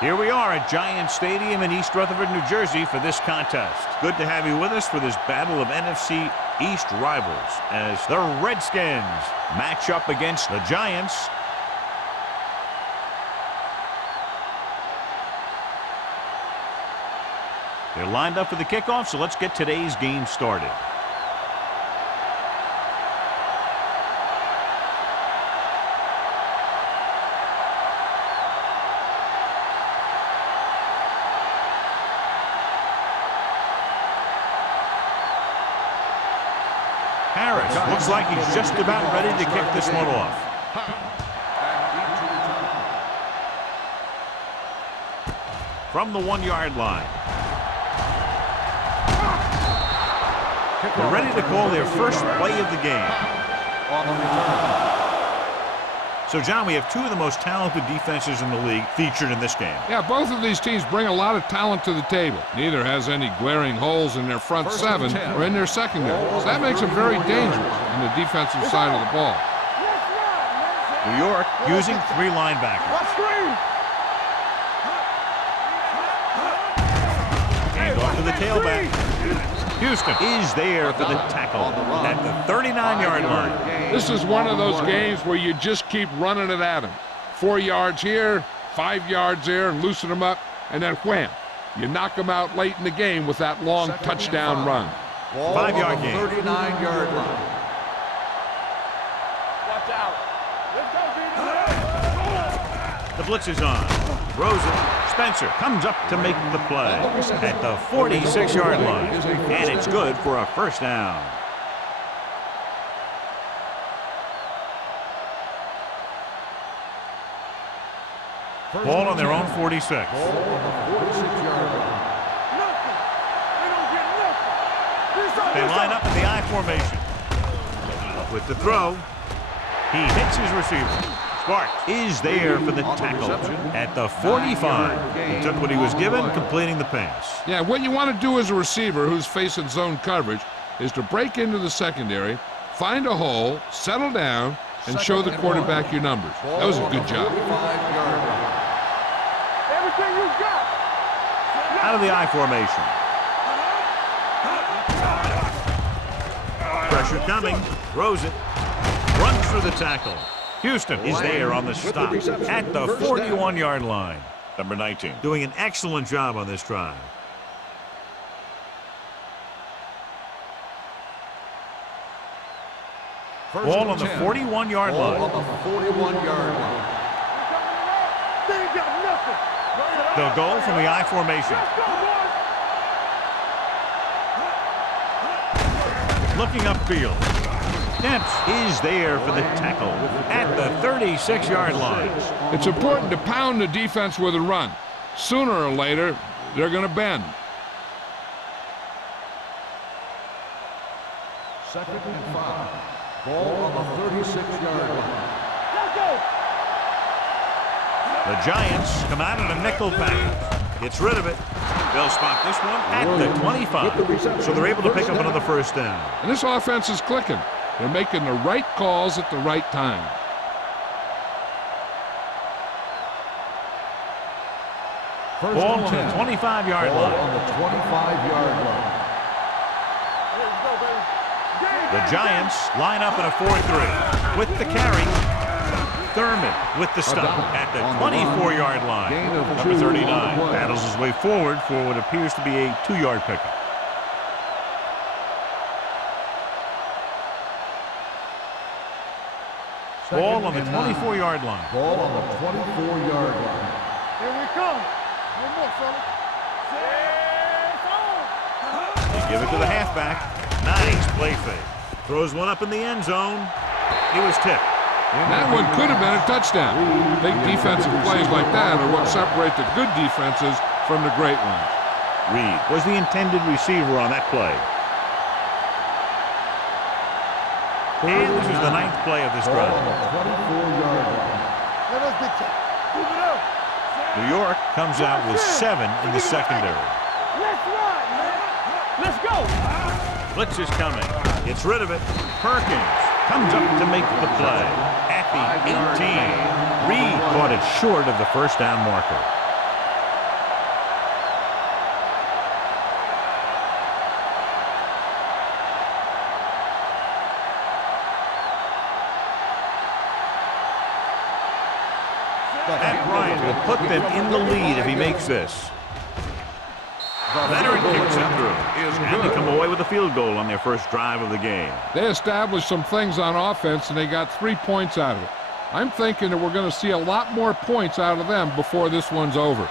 Here we are at Giant Stadium in East Rutherford, New Jersey for this contest. Good to have you with us for this battle of NFC East rivals as the Redskins match up against the Giants. They're lined up for the kickoff, so let's get today's game started. Harris looks like he's just about ready to kick this one off. From the 1-yard line. They're ready to call their first play of the game. So, John, we have two of the most talented defenses in the league featured in this game. Yeah, both of these teams bring a lot of talent to the table. Neither has any glaring holes in their front seven or in their secondary. So that makes them very dangerous on the defensive side of the ball. New York using 3 linebackers. Hand off to the tailback. Houston is there for the tackle at the 39-yard line. This is one of those games where you just keep running it at them. 4 yards here, 5 yards there, and loosen them up, and then wham. You knock them out late in the game with that long touchdown run. 5-yard game. 39-yard line. Watch out. The blitz is on. Rosen. Spencer comes up to make the play at the 46-yard line, and it's good for a first down. Ball on their own 46. They line up in the I formation. With the throw, he hits his receiver. Sparks is there for the tackle at the 45. He took what he was given, completing the pass. Yeah, what you want to do as a receiver who's facing zone coverage is to break into the secondary, find a hole, settle down, and show the quarterback your numbers. That was a good job. Everything you got. Out of the I formation. Pressure coming. Throws it. Runs through the tackle. Houston is there on the stop at the 41-yard line. Number 19 doing an excellent job on this drive. Ball on the 41-yard line. They'll go from the I formation. Looking upfield. Dempsey is there for the tackle at the 36-yard line. It's important to pound the defense with a run. Sooner or later, they're going to bend. Second and 5. Ball on the 36-yard line. The Giants come out in a nickel package. Gets rid of it. They'll spot this one at the 25. So they're able to pick up another first down. And this offense is clicking. They're making the right calls at the right time. Ball on the 25-yard line. On the 25-yard line. The Giants line up in a 4-3 with the carry. Thurman with the stop at the 24-yard line. Number 39 battles his way forward for what appears to be a 2-yard pickup. Ball on the 24-yard line. Ball on the 24-yard line. Here we come. One more, fella. They give it to the halfback. Nice play fake. Throws one up in the end zone. He was tipped. That one could have been a touchdown. Big defensive plays like that are what separate the good defenses from the great ones. Reed was the intended receiver on that play. And this is the 9th play of this drive. New York comes out with 7 in the secondary. Let's run, man. Let's go. Blitz is coming. Gets rid of it. Perkins comes up to make the play. At the 18. Reed caught it short of the first down marker. Matt Bryant will put them in the lead if he makes this. Veteran kicks it through. And they come away with a field goal on their first drive of the game. They established some things on offense, and they got 3 points out of it. I'm thinking that we're going to see a lot more points out of them before this one's over.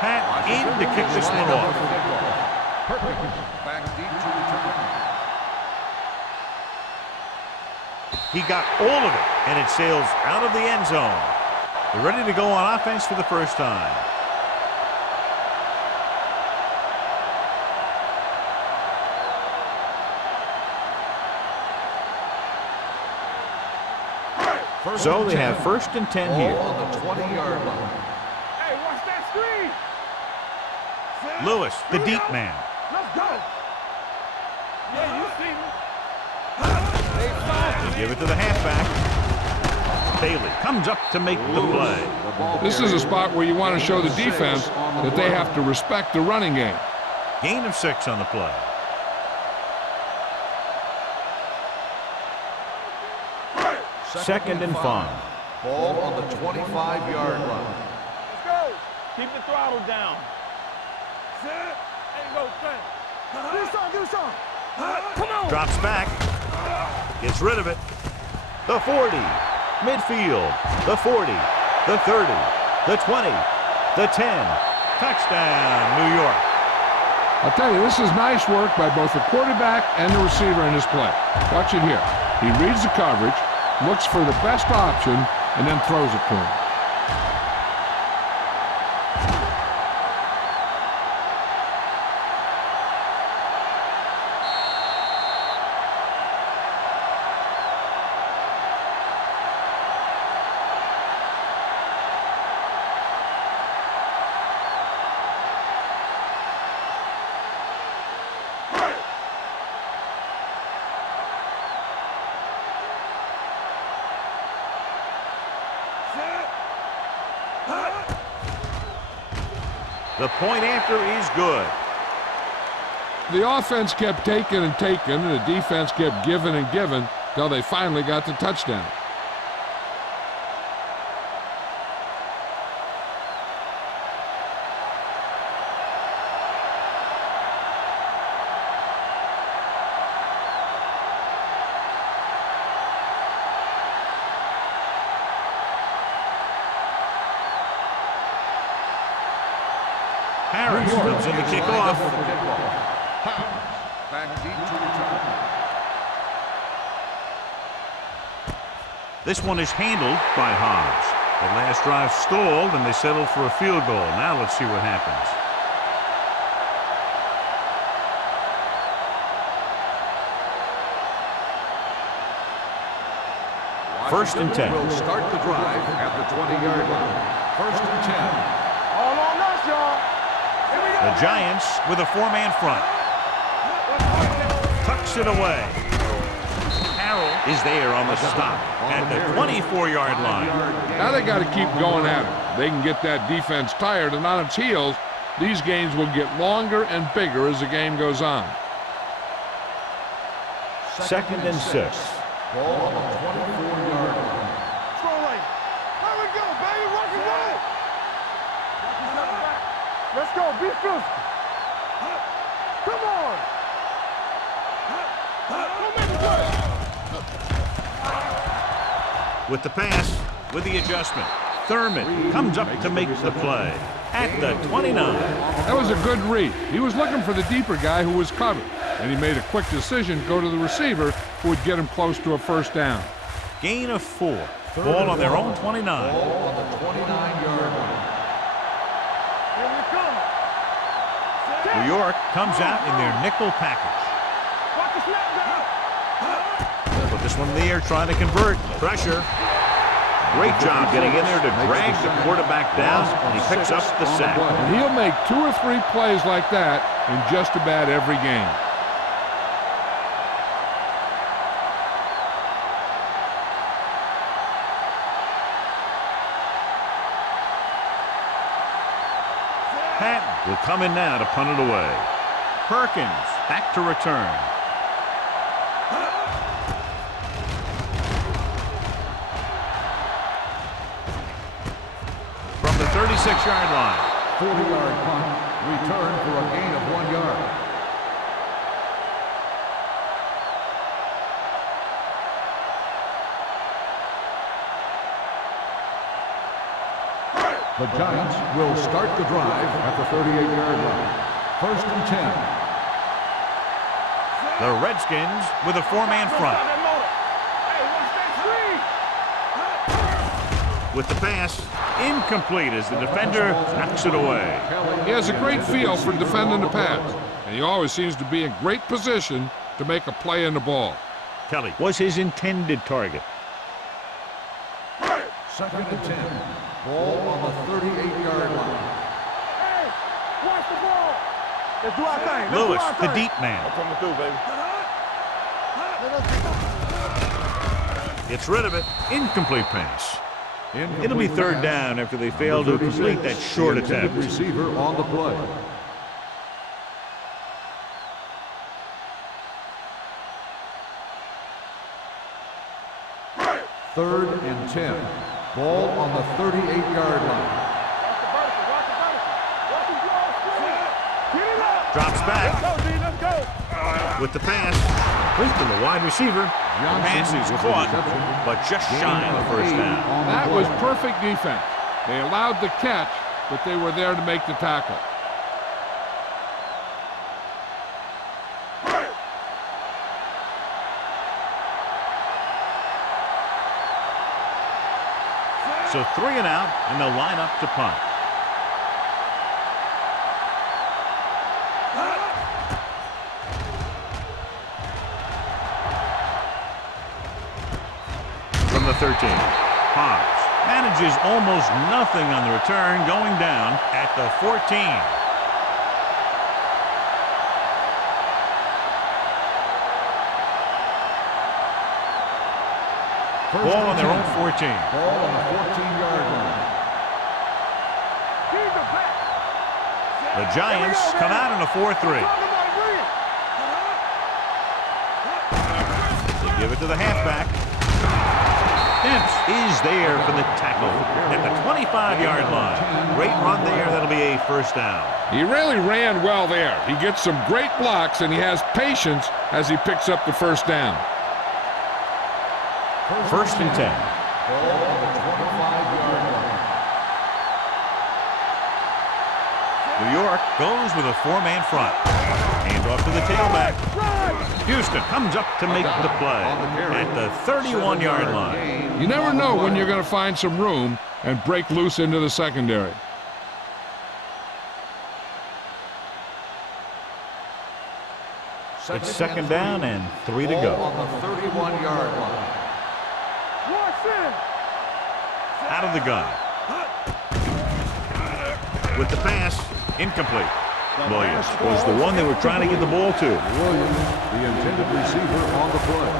Pat in to kick this one off. Back deep to return. He got all of it, and it sails out of the end zone. They're ready to go on offense for the first time. So they have 1st and 10 here. Ball on the 20-yard line. Hey, watch that screen. Lewis, the deep man. Let's go. Yeah, you see me. They give it to the halfback. Bailey comes up to make the play. This is a spot where you want to show the defense that they have to respect the running game. Gain of 6 on the play. Second and 5. Ball on the 25-yard line. Let's go. Keep the throttle down. Set. Ain't no thing. Do something. Come on. Drops back. Gets rid of it. The 40. Midfield. The 40. The 30. The 20. The 10. Touchdown, New York. I'll tell you, this is nice work by both the quarterback and the receiver in this play. Watch it here. He reads the coverage, looks for the best option, and then throws it to him. The point after is good. The offense kept taking and taking, and the defense kept giving and giving till they finally got the touchdown. Harris comes in to kick off. Back deep to return. This one is handled by Hobbs. The last drive stalled, and they settled for a field goal. Now let's see what happens. First and 10. Will start the drive at the 20-yard line. First and 10. All on us, y'all. Here we go. The Giants with a 4-man front. Tucks it away. Harrell is there on the stop at the 24-yard line. Now they got to keep going at it. They can get that defense tired and on its heels. These games will get longer and bigger as the game goes on. Second and 6. Ball on the 24-yard line. Throw lane. There we go, baby. Rock and roll. Let's go. Be physical. Come on. Don't make it good. With the pass, with the adjustment. Thurman comes up to make the play at the 29. That was a good read. He was looking for the deeper guy who was covered, and he made a quick decision to go to the receiver who would get him close to a first down. Gain of 4. Ball on their own 29. Ball on the 29-yard line. Here we come. New York comes out in their nickel package. Watch the snap down. Put this one in the air, trying to convert. Pressure. Great job getting in there to drag the quarterback down, and he picks up the sack. And he'll make 2 or 3 plays like that in just about every game. Patton will come in now to punt it away. Perkins back to return. From the 36-yard line. 40-yard punt, return for a gain of 1 yard. The Giants will start the drive at the 38-yard line. 1st and 10. The Redskins with a 4-man front. With the pass, incomplete as the defender knocks it away. He has a great feel for defending the pass, and he always seems to be in great position to make a play in the ball. Kelly was his intended target. 2nd and 10. Ball on the 38-yard line. Hey, watch the ball. Let's do our thing. Lewis, the deep man. I'm coming through, baby. Gets rid of it. Incomplete pass. It'll be 3rd down after they fail to complete that short attempt. Receiver on the play. Third and 10. Ball on the 38-yard line. Drops back. Let's go, D. Let's go. With the pass, complete to the wide receiver. The pass is caught, but just shy of the 1st down. That was perfect defense. They allowed the catch, but they were there to make the tackle. So 3 and out, and they'll line up to punt. From the 13, Hobbs manages almost nothing on the return, going down at the 14. Ball on their own 14. Ball on the 14-yard line. The Giants come out in a 4-3. They give it to the halfback. Dempsey is there for the tackle at the 25-yard line. Great run there. That'll be a 1st down. He really ran well there. He gets some great blocks, and he has patience as he picks up the 1st down. 1st and 10. Ball on the 25-yard line. New York goes with a 4-man front. Hand off to the tailback. Houston comes up to make the play at the 31-yard line. You never know when you're going to find some room and break loose into the secondary. It's 2nd down and 3 to go. On the 31-yard line. Out of the gun. With the pass, incomplete. Williams was the one they were trying to get the ball to. Williams, the intended receiver on the play.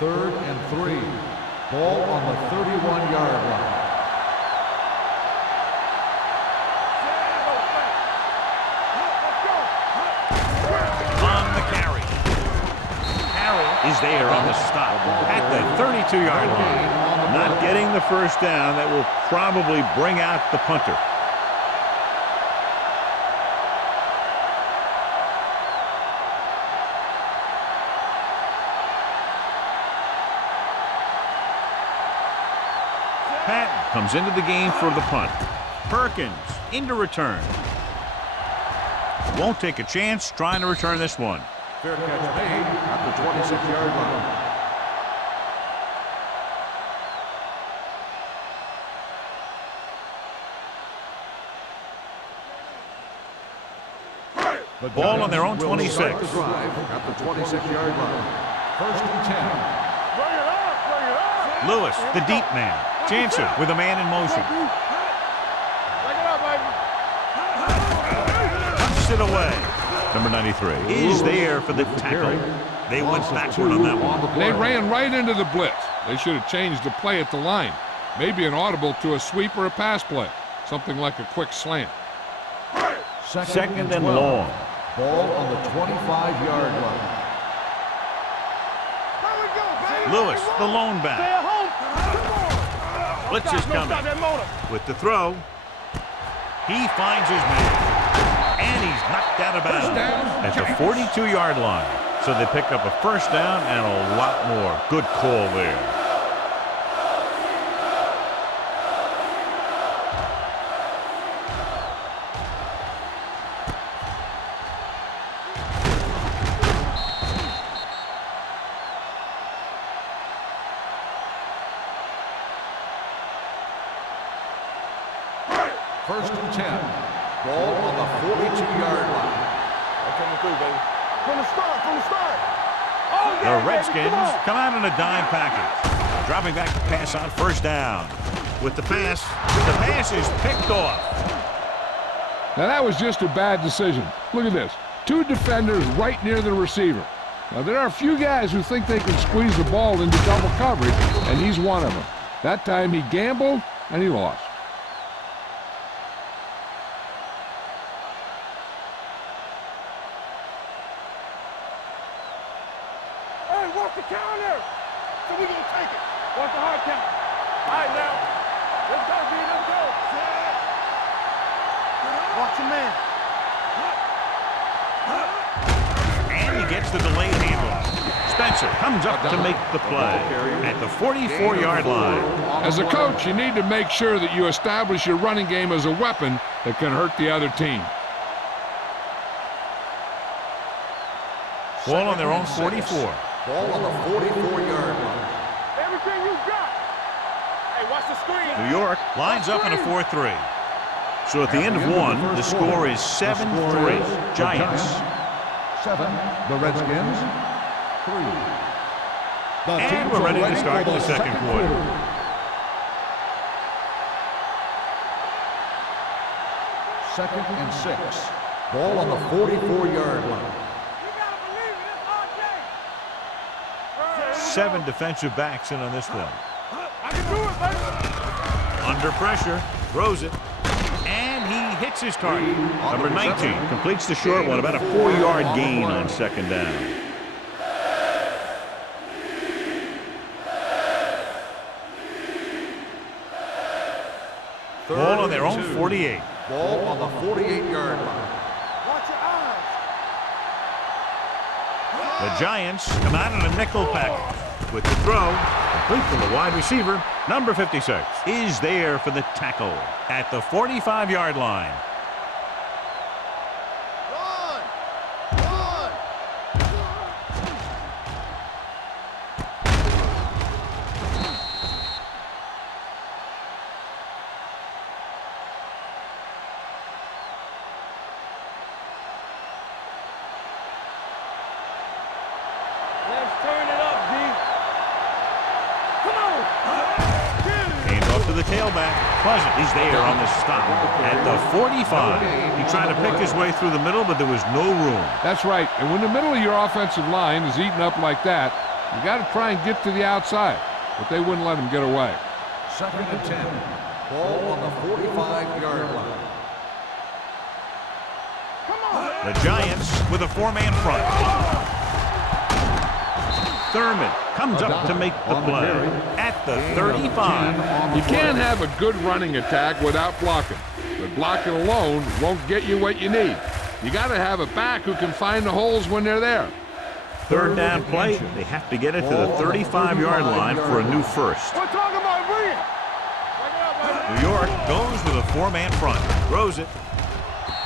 Third and 3. Ball on the 31-yard line. Is there on the stop at the 32-yard line. Not getting the 1st down. That will probably bring out the punter. Patton comes into the game for the punt. Perkins into return. Won't take a chance trying to return this one. Fair catch made at the 26-yard line. The ball on their own 26. Start the drive at the 26-yard line. 1st and 10. Lewis, the deep man. Jansen with a man in motion. Punches it away. Number 93 is there for the tackle. They went backward on that one. They ran right into the blitz. They should have changed the play at the line. Maybe an audible to a sweep or a pass play. Something like a quick slant. Second and long. Ball on the 25-yard line. Lewis, the lone back. Stay at home. Come on. Blitz is Stop coming. that motor. With the throw, he finds his man. And he's knocked out of bounds at the 42-yard line. So they pick up a first down and a lot more. Good call there. First and 10. Ball on the 42-yard line. Coming through, baby. From the start. Oh, The yeah, Redskins baby, come come out in a dime package. Dropping back to pass on first down. With the pass is picked off. Now that was just a bad decision. Look at this. 2 defenders right near the receiver. Now there are a few guys who think they can squeeze the ball into double coverage, and he's one of them. That time he gambled, and he lost. Hey, watch the counter. So we gonna take it. Watch the hard count. All right, now. Let's go, B. Let's go. Watch your man. And he gets the delayed handoff. Spencer comes up to make the play at the 44-yard line. As a coach, you need to make sure that you establish your running game as a weapon that can hurt the other team. Ball on their own 44. Ball on the 44-yard line. Everything you got. Hey, watch the screen. New York lines up in a 4-3. So at the end of one, the score is 7-3. Giants. 7. The Redskins. 3. And we're ready to start the second quarter. Second and 6. Ball on the 44-yard line. 7 defensive backs in on this one. I can do it, baby. Under pressure, throws it, and he hits his target. Number 19 completes the short one, about a 4-yard gain on second down. Ball on their own 48. Ball on the 48-yard line. Watch your eyes. The Giants come out in a nickel package. With the throw, complete to the wide receiver, number 56 is there for the tackle at the 45-yard line. Let's turn it up, D. Come on. Hands off to the tailback. Pleasant is there on the stop at the 45. He tried to pick his way through the middle, but there was no room. That's right. And when the middle of your offensive line is eaten up like that, you got to try and get to the outside. But they wouldn't let him get away. Second and 10. Ball on the 45-yard line. The Giants with a 4-man front. Thurman comes up to make the play at the 35. You can't have a good running attack without blocking. But blocking alone won't get you what you need. You got to have a back who can find the holes when they're there. Third down play. They have to get it to the 35-yard line for a new first. We're talking about Bria. Break it up, baby. New York goes with a 4-man front. Throws it.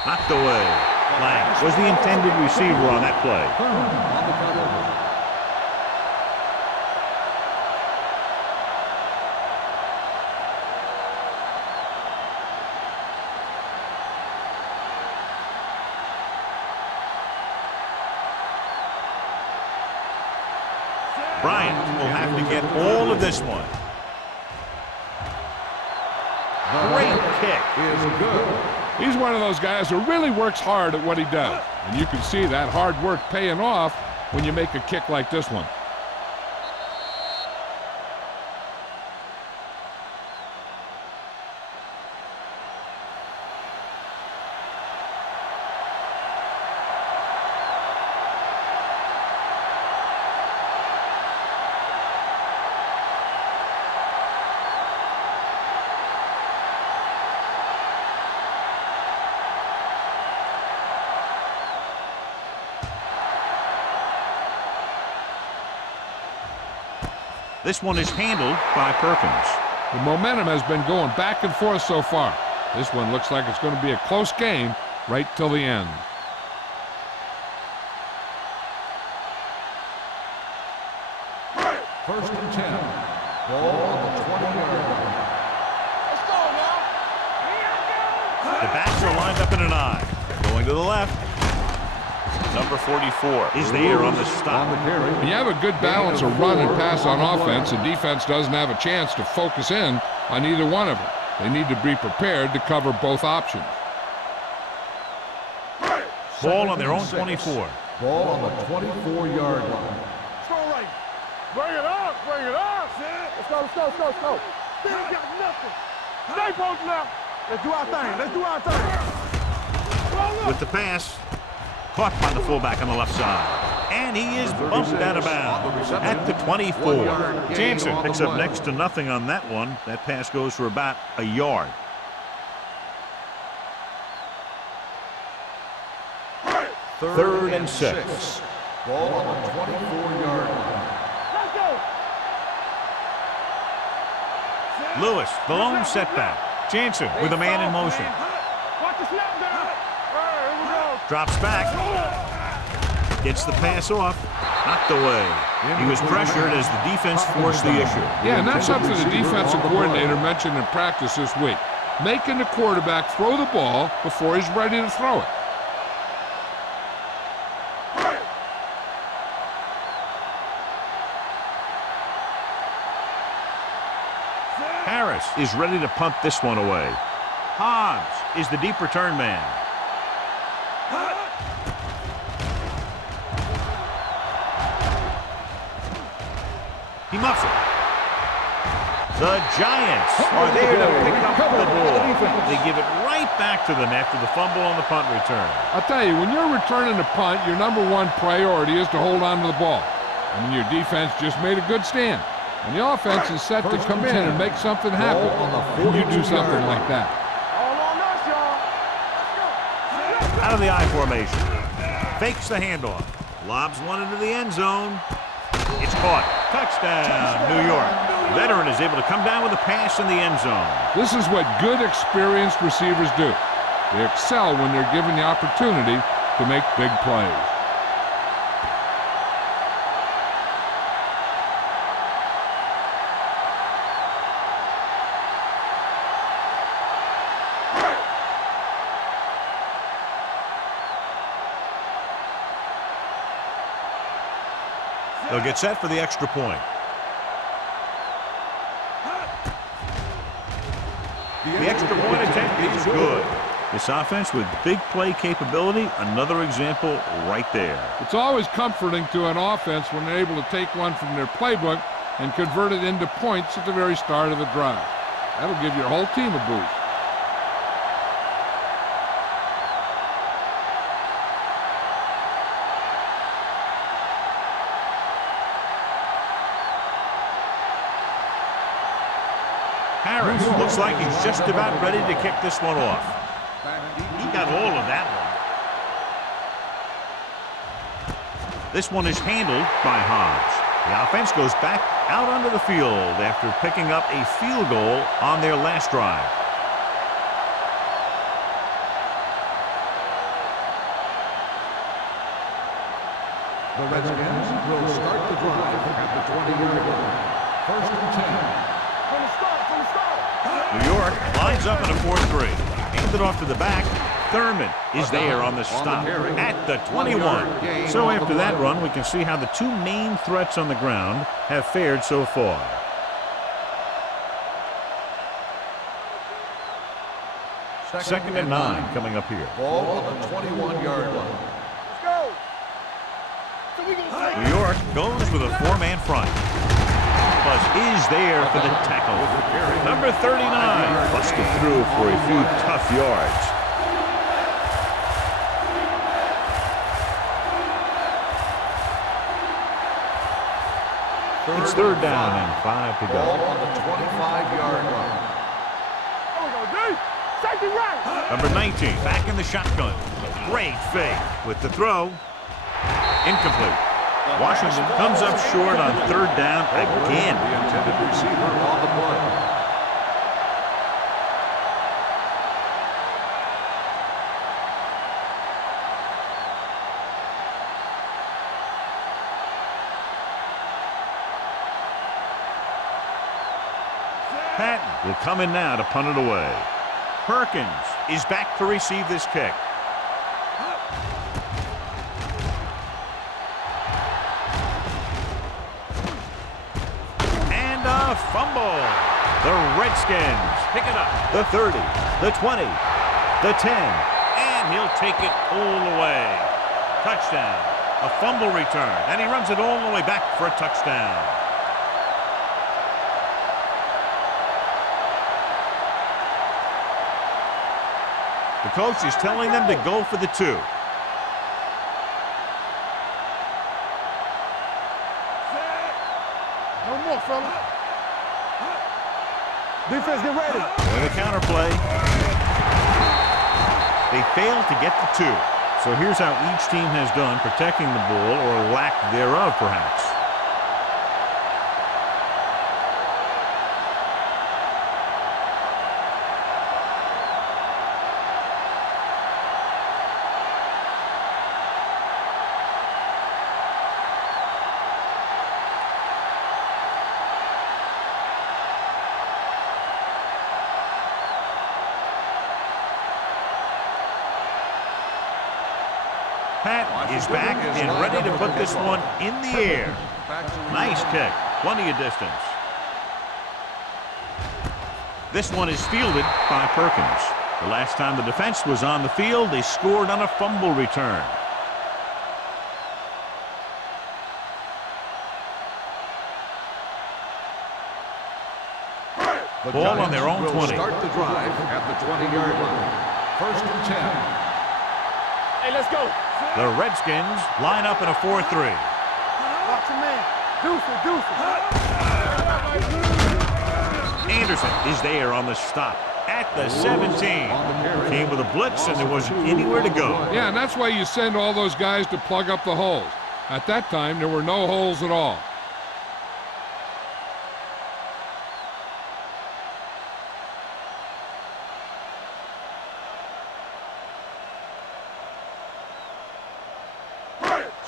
Knocked away. Lang was the intended receiver on that play. Bryant will have to get all of this one. Great kick. Is good. He's one of those guys who really works hard at what he does. And you can see that hard work paying off when you make a kick like this one. This one is handled by Perkins. The momentum has been going back and forth so far. This one looks like it's going to be a close game right till the end. First and 10. Ball on the 20-yard line. Let's go now. The backs are lined up in an I. Going to the left. Number 44 is there on the stop. When you have a good balance of run and pass on offense, the defense doesn't have a chance to focus in on either one of them. They need to be prepared to cover both options. Ball on their own 24. Ball on the 24-yard line. Let's go right. Bring it up. Bring it up. Let's go, let's go, let's go, let's go. They ain't got nothing. Stay posted now. Let's do our thing. Let's do our thing. With the pass, caught by the fullback on the left side. And he is bumped out of bounds at the 24. Jansen picks up next to nothing on that one. That pass goes for about a yard. Third and 6. Ball on the 24-yard line. Let's go. Lewis, the lone setback. Jansen with a man in motion. Watch the snap down. Here we go. Drops back. Gets the pass off. Knocked away. He was pressured as the defense forced the issue. Yeah, and that's something the defensive coordinator mentioned in practice this week. Making the quarterback throw the ball before he's ready to throw it. Harris is ready to punt this one away. Hobbs is the deep return man. He muffs it. The Giants are there to pick up the ball. They give it right back to them after the fumble on the punt return. I'll tell you, when you're returning a punt, your number one priority is to hold on to the ball. I mean, your defense just made a good stand. And the offense is set to come in and make something happen when you do something like that. All on us, y'all. Out of the I formation. Fakes the handoff. Lobs one into the end zone. It's caught. Touchdown, New York. Veteran is able to come down with a pass in the end zone. This is what good, experienced receivers do. They excel when they're given the opportunity to make big plays. They'll get set for the extra point. The extra point attempt is good. This offense with big play capability, another example right there. It's always comforting to an offense when they're able to take one from their playbook and convert it into points at the very start of the drive. That'll give your whole team a boost. Harris looks like he's just about ready to kick this one off. He got all of that one. This one is handled by Hobbs. The offense goes back out onto the field after picking up a field goal on their last drive. The Redskins will start the drive at the 20-yard line. First and 10. From the start. New York lines up in a 4-3. Hands it off to the back. Thurman is there on the stop at the 21. So after that run, we can see how the two main threats on the ground have fared so far. Second and 9 coming up here. Ball on the 21-yard line. Let's go. So we gonna take New York goes with a 4-man front. Plus is there for the tackle. Number 39 busted through for a few tough yards. It's third down and 5 to Ball go. on the 25-yard line. There we go, D. Safety right. Number 19 back in the shotgun. Great fake with the throw. Incomplete. Washington comes up short on third down again. The intended receiver on the play. Patton will come in now to punt it away. Perkins is back to receive this kick. And a fumble. The Redskins pick it up. The 30, the 20, the 10, and he'll take it all the way. Touchdown. A fumble return, and he runs it all the way back for a touchdown. The coach is telling them to go for the 2. No more, fella. Defense, get ready. For the counter play. They failed to get the 2. So here's how each team has done protecting the ball, or lack thereof, perhaps. Pat is back and ready to put this one in the air. Nice kick. Plenty of distance. This one is fielded by Perkins. The last time the defense was on the field, they scored on a fumble return. The Ball on Giants their own will 20. Start the drive at the 20-yard line. First and 10. Hey, let's go. The Redskins line up in a 4-3. Watch your man. Deuce it. Anderson is there on the stop at the 17. Came with a blitz, and there wasn't anywhere to go. Yeah, and that's why you send all those guys to plug up the holes. At that time, there were no holes at all.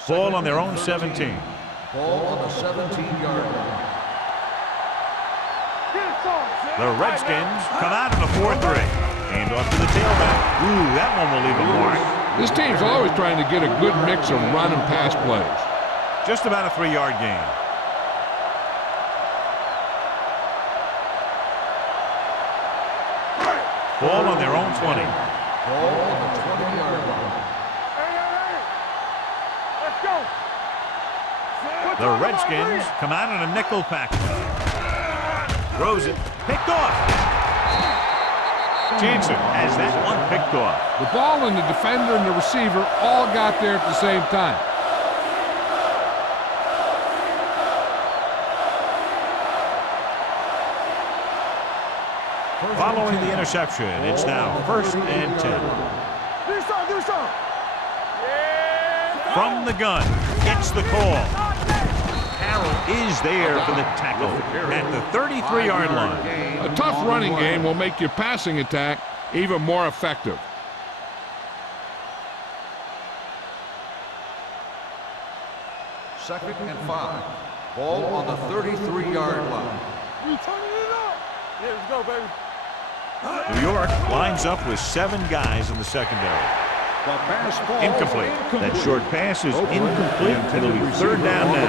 Ball on their own 17. Ball on the 17-yard line. The Redskins come out in a 4-3. Hand off to the tailback. Ooh, that one will leave a mark. This team's always trying to get a good mix of run and pass plays. Just about a 3-yard gain. Ball on their own 20. Ball on the 20-yard line. Let's go. The Redskins come out in a nickel package. Throws it. Picked off. Jansen has that one picked off. The ball and the defender and the receiver all got there at the same time. Following the interception, it's now 1st and 10. Do something. From the gun, gets the call. Carroll is there for the tackle at the 33-yard line. A tough running game will make your passing attack even more effective. Second and 5. Ball on the 33-yard line. We turning it up. Yeah, let's go, baby. New York lines up with 7 guys in the secondary. The pass falls Incomplete. That short pass is incomplete, and it'll be 3rd down now.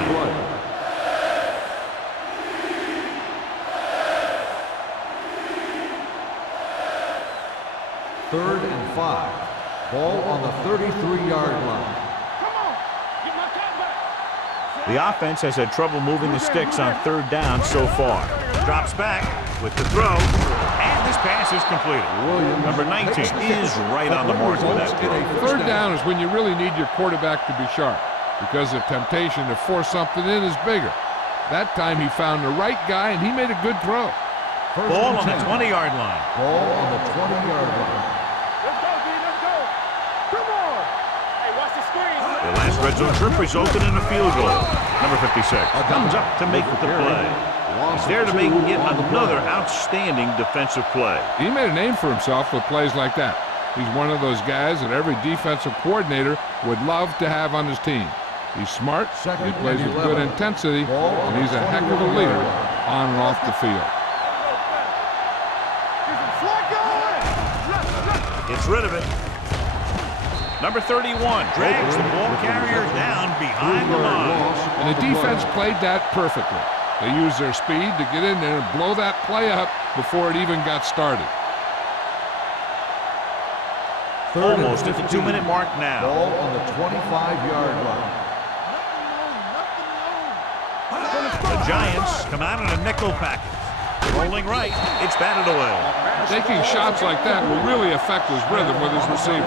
Third and 5. Ball on the 33-yard line. Come on. Get my cat back. The offense has had trouble moving the sticks on 3rd down so far. Drops back with the throw, and this pass is completed. Number 19 is right on the mark with that throw. 3rd down is when you really need your quarterback to be sharp, because the temptation to force something in is bigger. That time he found the right guy, and he made a good throw. Ball on the 20-yard line. Ball on the 20-yard line. Let's go, D. Let's go. Come on. Hey, watch the screen. The last red zone trip resulted in a field goal. Number 56 comes up to make the play. He's there to make yet another outstanding defensive play. He made a name for himself with plays like that. He's one of those guys that every defensive coordinator would love to have on his team. He's smart, he plays with good intensity, and he's a heck of a leader on and off the field. Gets rid of it. Number 31 drags the ball carrier down behind the line. And the defense played that perfectly. They used their speed to get in there and blow that play up before it even got started. Almost at the 2-minute mark now. Ball on the 25-yard line. The Giants come out in a nickel package. Rolling right, it's batted away. Taking shots like that will really affect his rhythm with his receivers.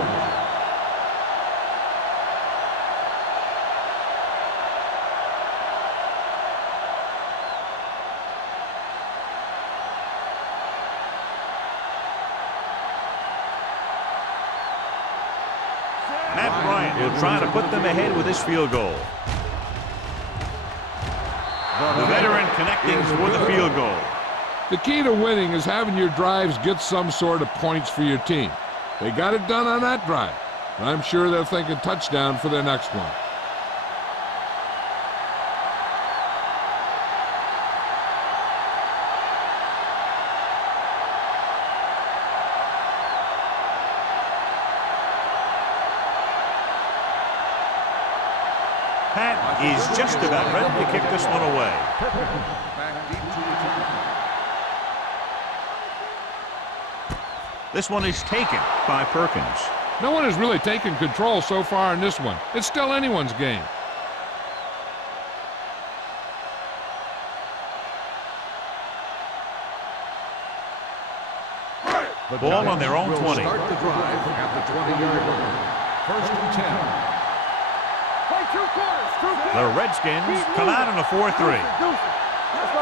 Matt Bryant will try to put them ahead with his field goal. The veteran connecting for the field goal. The key to winning is having your drives get some sort of points for your team. They got it done on that drive. And I'm sure they're thinking touchdown for their next one. Pat is just about ready to kick this one away. This one is taken by Perkins. No one has really taken control so far in this one. It's still anyone's game. The Ball on their own will 20. Start the drive at the 20-yard line. First and 10. Play 2 quarters. The Redskins come out in a 4-3. Let's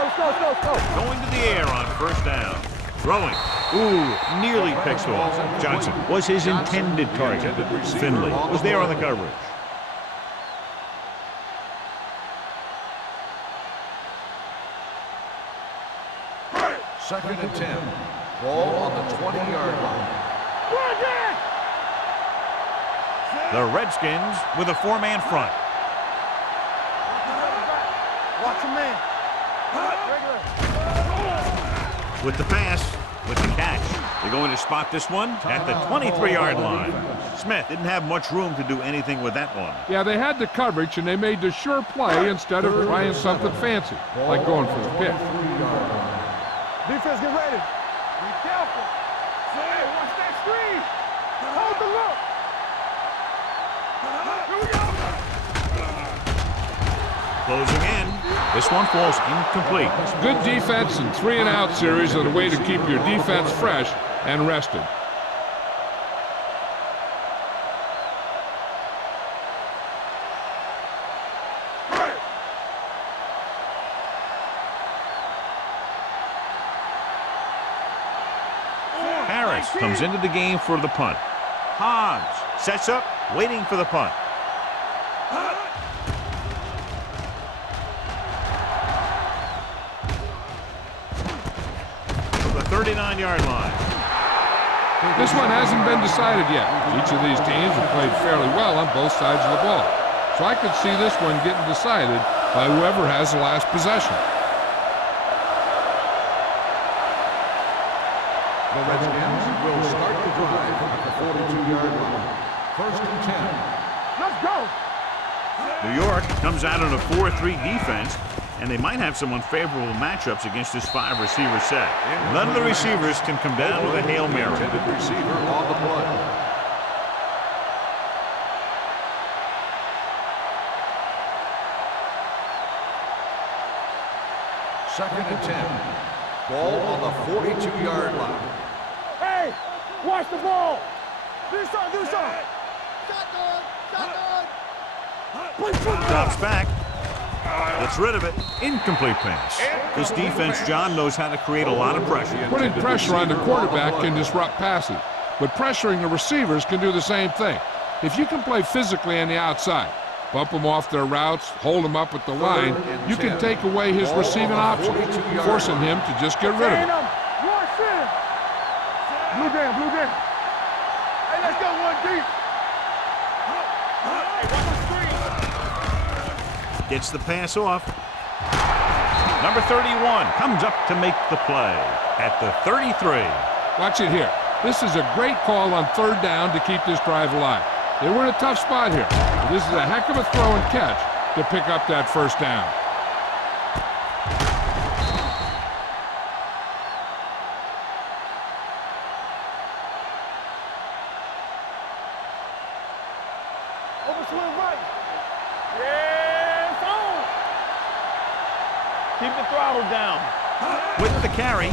go. Going to the air on first down. Throwing. Ooh, nearly picks off. Johnson was his intended target. Finley was there on the coverage. Second and 10. Ball on the 20-yard line. The Redskins with a 4-man front. Watch him, man. With the pass, with the catch. They're going to spot this one at the 23-yard line. Smith didn't have much room to do anything with that one. Yeah, they had the coverage, and they made the sure play instead of trying something fancy, like going for the pick. Defense, get ready. Be careful. Hey, watch that screen. Hold the look. Here we go. Closing in. This one falls incomplete. Good defense and 3-and-out series are the way to keep your defense fresh and rested. Harris comes into the game for the punt. Hobbs sets up, waiting for the punt. From the 39-yard line. This one hasn't been decided yet. Each of these teams have played fairly well on both sides of the ball. So I could see this one getting decided by whoever has the last possession. The Redskins will start the drive at the 42-yard line. First and 10. Let's go. New York comes out in a 4-3 defense, and they might have some unfavorable matchups against this 5-receiver set. None of the receivers can come down with a Hail Mary. Intended receiver on the play. Second and 10. Ball on the 42-yard line. Hey, watch the ball. Do something, do something. Shotgun. Drops back. Gets rid of it. Incomplete pass. This defense, John, knows how to create a lot of pressure. Putting pressure on the quarterback can disrupt passing, but pressuring the receivers can do the same thing. If you can play physically on the outside, bump them off their routes, hold them up at the line. You can take away his receiving option, forcing him to just get rid of it. Blue down, blue down. Hey, let's go one deep. Gets the pass off. Number 31 comes up to make the play at the 33. Watch it here. This is a great call on third down to keep this drive alive. They were in a tough spot here. But this is a heck of a throw and catch to pick up that first down. Overswing right. Yeah, it's on. Keep the throttle down. With the carry,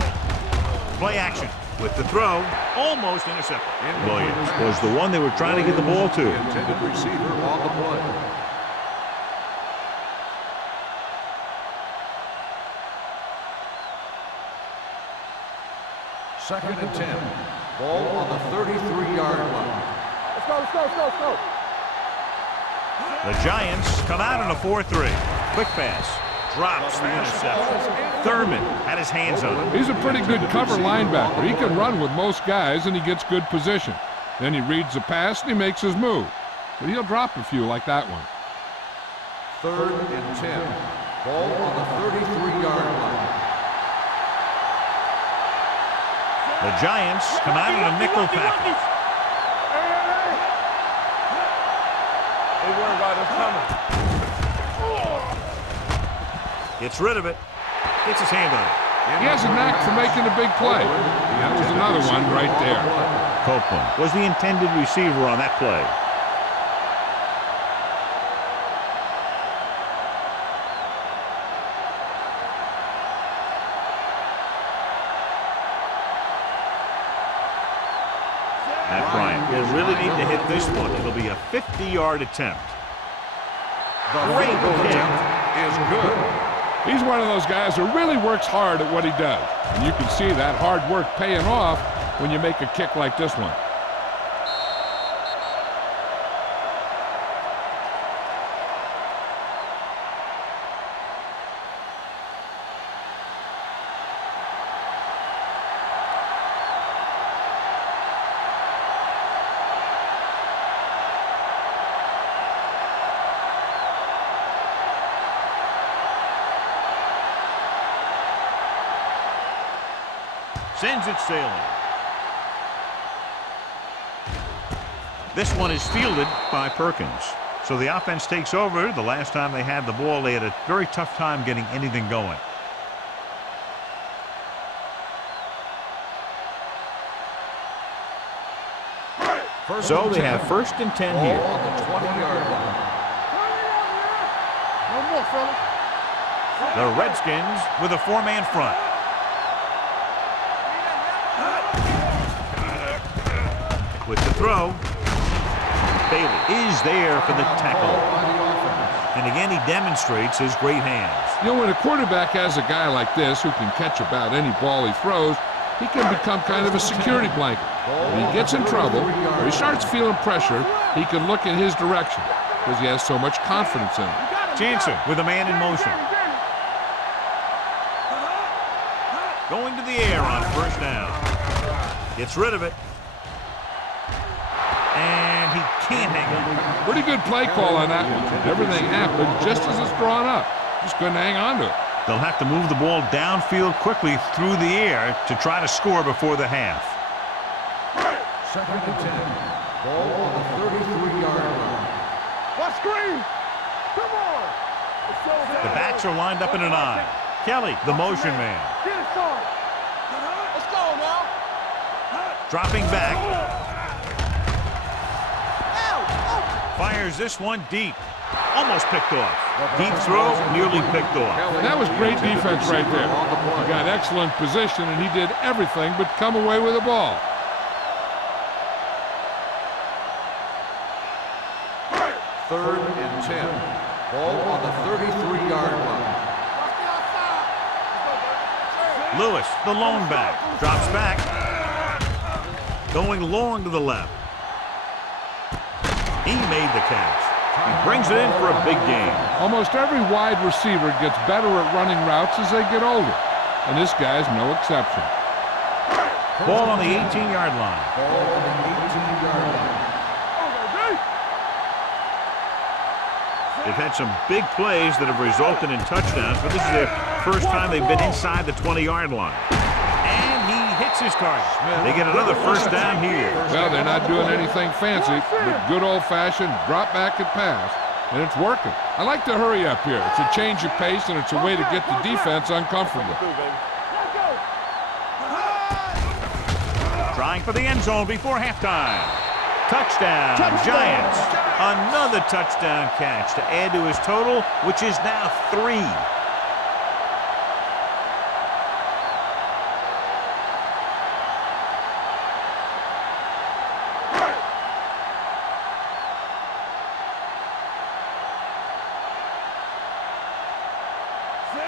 play action. With the throw, almost intercepted. Williams was the one they were trying to get the ball to. Intended receiver on the play. Second and 10. Ball on the 33-yard line. Let's go, let's go, let's go, let's go. The Giants come out in a 4-3. Quick pass. Drops the interception. Thurman had his hands on it. He's a pretty good cover linebacker. He can run with most guys, and he gets good position. Then he reads the pass, and he makes his move. But he'll drop a few like that one. Third and 10. Ball on the 33-yard line. The Giants come out in a nickel package. They worry about us coming. Gets rid of it. Gets his hand on it. He has a knack for making a big play. That was another one right there. Copeland was the intended receiver on that play. Matt Bryant will really need to hit this one. It'll be a 50-yard attempt. The Great attempt is good. He's one of those guys who really works hard at what he does. And you can see that hard work paying off when you make a kick like this one. Sends it sailing. This one is fielded by Perkins. So the offense takes over. The last time they had the ball, they had a very tough time getting anything going. So they have first and 10 Ball here. on the 20-yard line. One more, fella. The Redskins with a four-man front. With the throw, Bailey is there for the tackle. And again, he demonstrates his great hands. You know, when a quarterback has a guy like this who can catch about any ball he throws, he can become kind of a security blanket. When he gets in trouble, or he starts feeling pressure, he can look in his direction because he has so much confidence in him. Jansen with a man in motion. Going to the air on first down. Gets rid of it. And he can't hang on. Pretty good play call on that one. Everything happened just as it's drawn up. Just couldn't hang on to it. They'll have to move the ball downfield quickly through the air to try to score before the half. Second and 10. Ball on the 33-yard line. What screen? Come on. The backs are lined up in an I. Kelly, the motion man. Get it started. Let's go now. Dropping back. Fires this one deep. Almost picked off. Deep throw, nearly picked off. That was great defense right there. He got excellent position, and he did everything but come away with the ball. Third and 10. Ball on the 33-yard line. Lewis, the lone back, drops back. Going long to the left. He made the catch. He brings it in for a big gain. Almost every wide receiver gets better at running routes as they get older, and this guy's no exception. Ball on the 18-yard line. Ball on the 18-yard line. They've had some big plays that have resulted in touchdowns, but this is their first time they've been inside the 20-yard line. And he hits his target. They get another first down here. Well, they're not doing anything fancy, but good old-fashioned drop back and pass, and it's working. I like to hurry up here. It's a change of pace, and it's a way to get the defense uncomfortable. Trying for the end zone before halftime. Touchdown, Giants. Another touchdown catch to add to his total, which is now 3.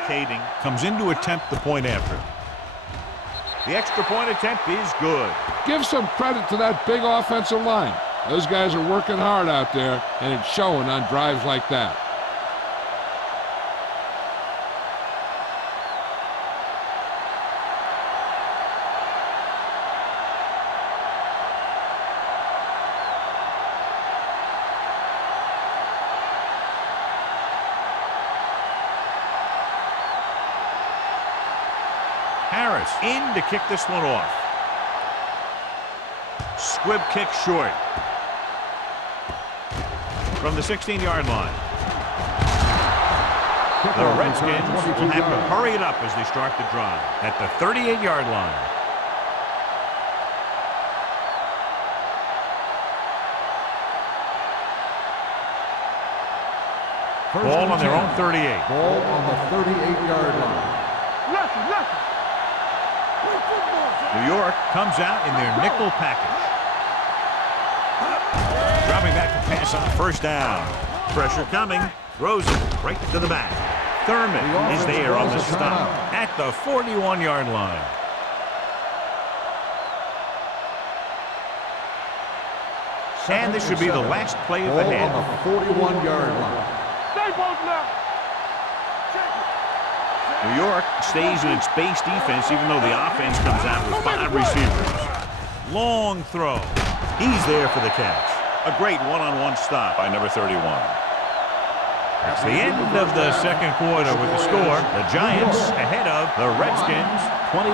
Kading comes in to attempt the point after. The extra point attempt is good. Give some credit to that big offensive line. Those guys are working hard out there, and it's showing on drives like that. Harris in to kick this one off. Squib kick short. From the 16-yard line. The Redskins will have to hurry it up as they start the drive at the 38-yard line. Ball on their own 38. Ball on the 38-yard line. New York comes out in their nickel package. Dropping back to pass on first down. Pressure coming. Throws it right to the back. Thurman is there on the stop at the 41-yard line. And this should be the last play of the half. Ball on the 41-yard line. New York stays in its base defense even though the offense comes out with 5 receivers. Long throw. He's there for the catch. A great one-on-one stop by number 31. That's the end of the second quarter with the score. The Giants ahead of the Redskins 21-18.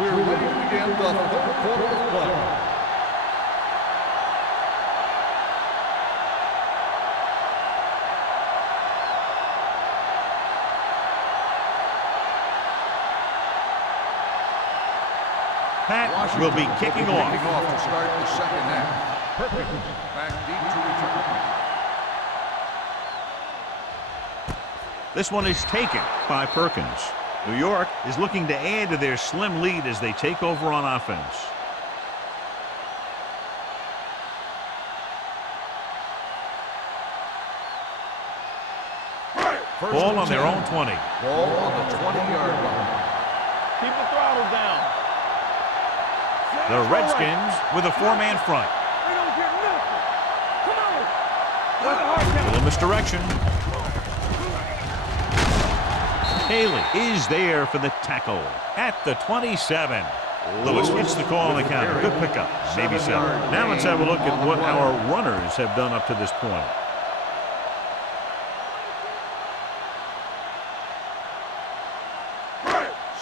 We're ready to begin the third quarter of play. Pat will be kicking off. To start the second half. Perkins back deep to return. This one is taken by Perkins. New York is looking to add to their slim lead as they take over on offense. Ball on their own 20. Ball on the 20-yard line. Keep the throttle down. The Redskins with a 4-man front. We don't get nothing. Come on. Little misdirection. Haley is there for the tackle at the 27. Lewis gets the call on the counter. Good pickup. Maybe 7. Now let's have a look at what our runners have done up to this point.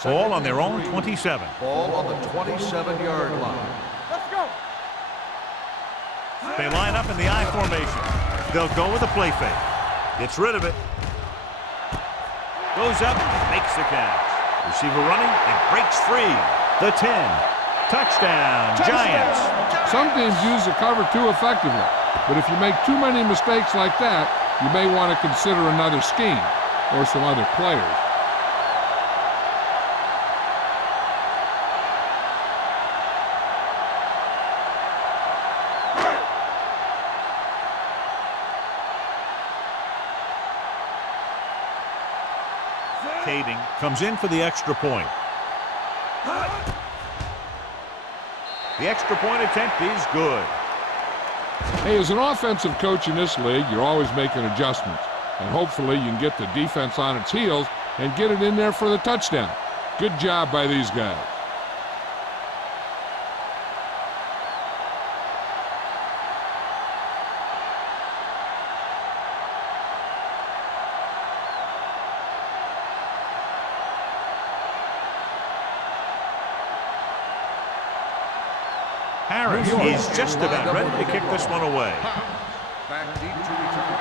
Ball on their own 27. Ball on the 27-yard line. Let's go. They line up in the I formation. They'll go with a play fake. Gets rid of it. Goes up, makes the catch. Receiver running and breaks free. The 10. Touchdown, Giants. Some teams use the cover too effectively, but if you make too many mistakes like that, you may want to consider another scheme or some other players. Kading comes in for the extra point. The extra point attempt is good. Hey, as an offensive coach in this league, you're always making adjustments. And hopefully you can get the defense on its heels and get it in there for the touchdown. Good job by these guys. Harris is just about ready to kick this one away. Back deep to return.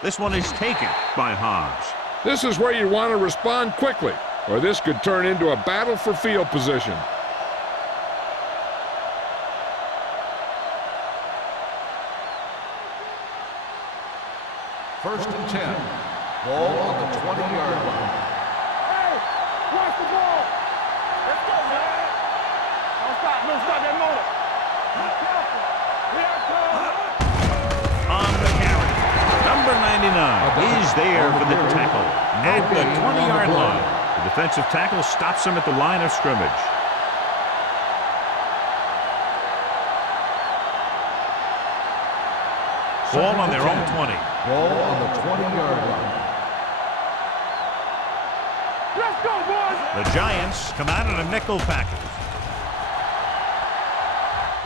This one is taken by Hobbs. This is where you want to respond quickly, or this could turn into a battle for field position. First and 10. Ball on the 20-yard line. Hey, watch the ball. Let's go, man. Don't stop that motor. Be careful. Here it comes. On the carry, number 99 is there for the tackle at the 20-yard line. The defensive tackle stops him at the line of scrimmage. Ball on their own 20. Ball on the 20-yard line. Let's go, boys. The Giants come out in a nickel package.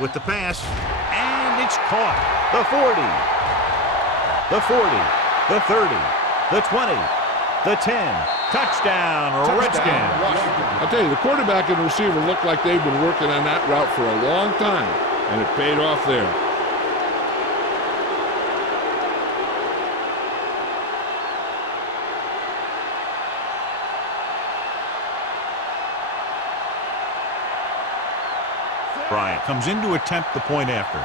With the pass, and it's caught. The 40, the 40, the 30, the 20, the 10. Touchdown, Redskins. I'll tell you, the quarterback and the receiver look like they've been working on that route for a long time, and it paid off there. Bryant comes in to attempt the point after.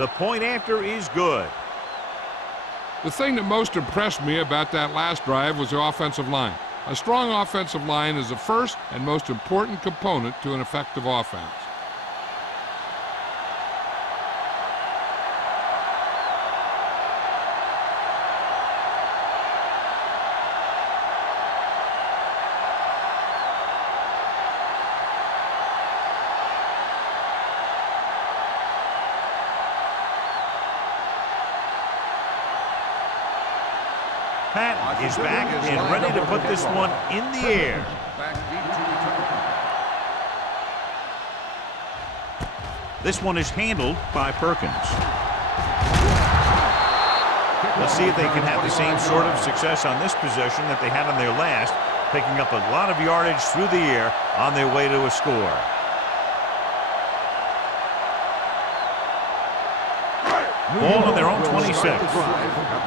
The point after is good. The thing that most impressed me about that last drive was the offensive line. A strong offensive line is the first and most important component to an effective offense. Pat is back and ready to put this one in the air. Back deep to return. This one is handled by Perkins. Let's see if they can have the same sort of success on this possession that they had on their last, picking up a lot of yardage through the air on their way to a score. Ball on their own 26. At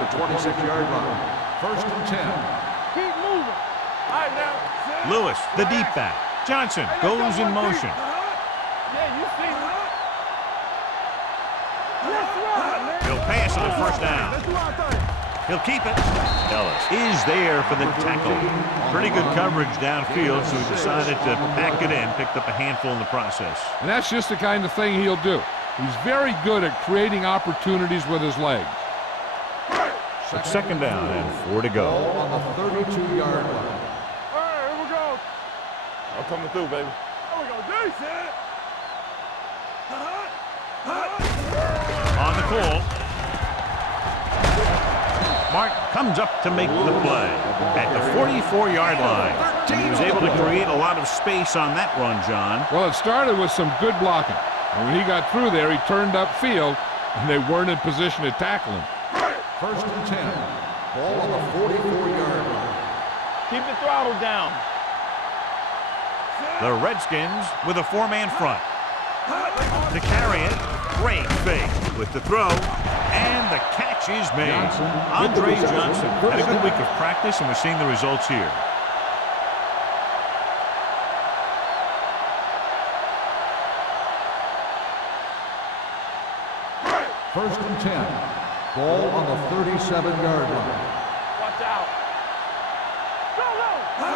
the 26-yard line. First and 10. Keep moving. All right, now. Lewis, the deep back. Johnson goes in motion. Yeah, you see it. Let's run, man. He'll pass on first down. Let's do our thing. He'll keep it. Ellis is there for the tackle. Pretty good coverage downfield, so he decided to pack it in, picked up a handful in the process. And that's just the kind of thing he'll do. He's very good at creating opportunities with his legs. It's second down and 4 to go. Ball on the 32-yard line. All right, here we go. I'm coming through, baby. Here we go. Decent. On the call. Mark comes up to make the play at the 44-yard line. He was able to create a lot of space on that run, John. Well, it started with some good blocking. And when he got through there, he turned upfield, and they weren't in position to tackle him. First and 10. Ball on the 44-yard line. Keep the throttle down. The Redskins with a 4-man front. To carry it, great fake with the throw, and the catch is made. Andre Johnson had a good week of practice, and we're seeing the results here. First and 10. Ball on the 37-yard line. Watch out. Go,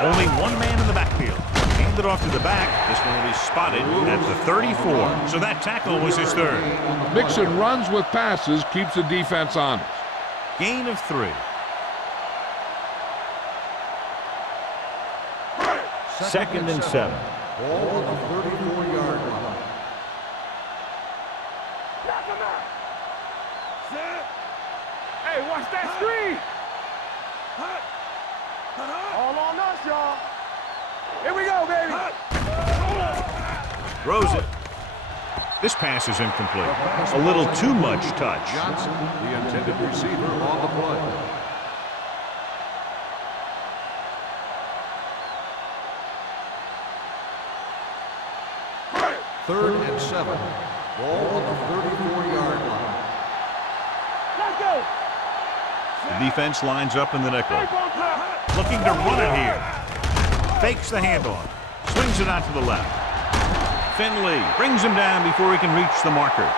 Only one man in the backfield. Hand it off to the back. This one will be spotted at the 34. So that tackle was his third. Mixing runs with passes keeps the defense honest. Gain of 3. 2nd and 7. Ball on the 34-yard line. Knock him out. Hey, watch that screen. All on us, y'all. Here we go, baby. Throws it. This pass is incomplete. A little too much touch. Johnson, the intended receiver, on the play. Third and 7. Ball on the 34-yard line. Let's go. The defense lines up in the nickel. Looking to run it here. Fakes the handoff. Swings it out to the left. Finley brings him down before he can reach the marker.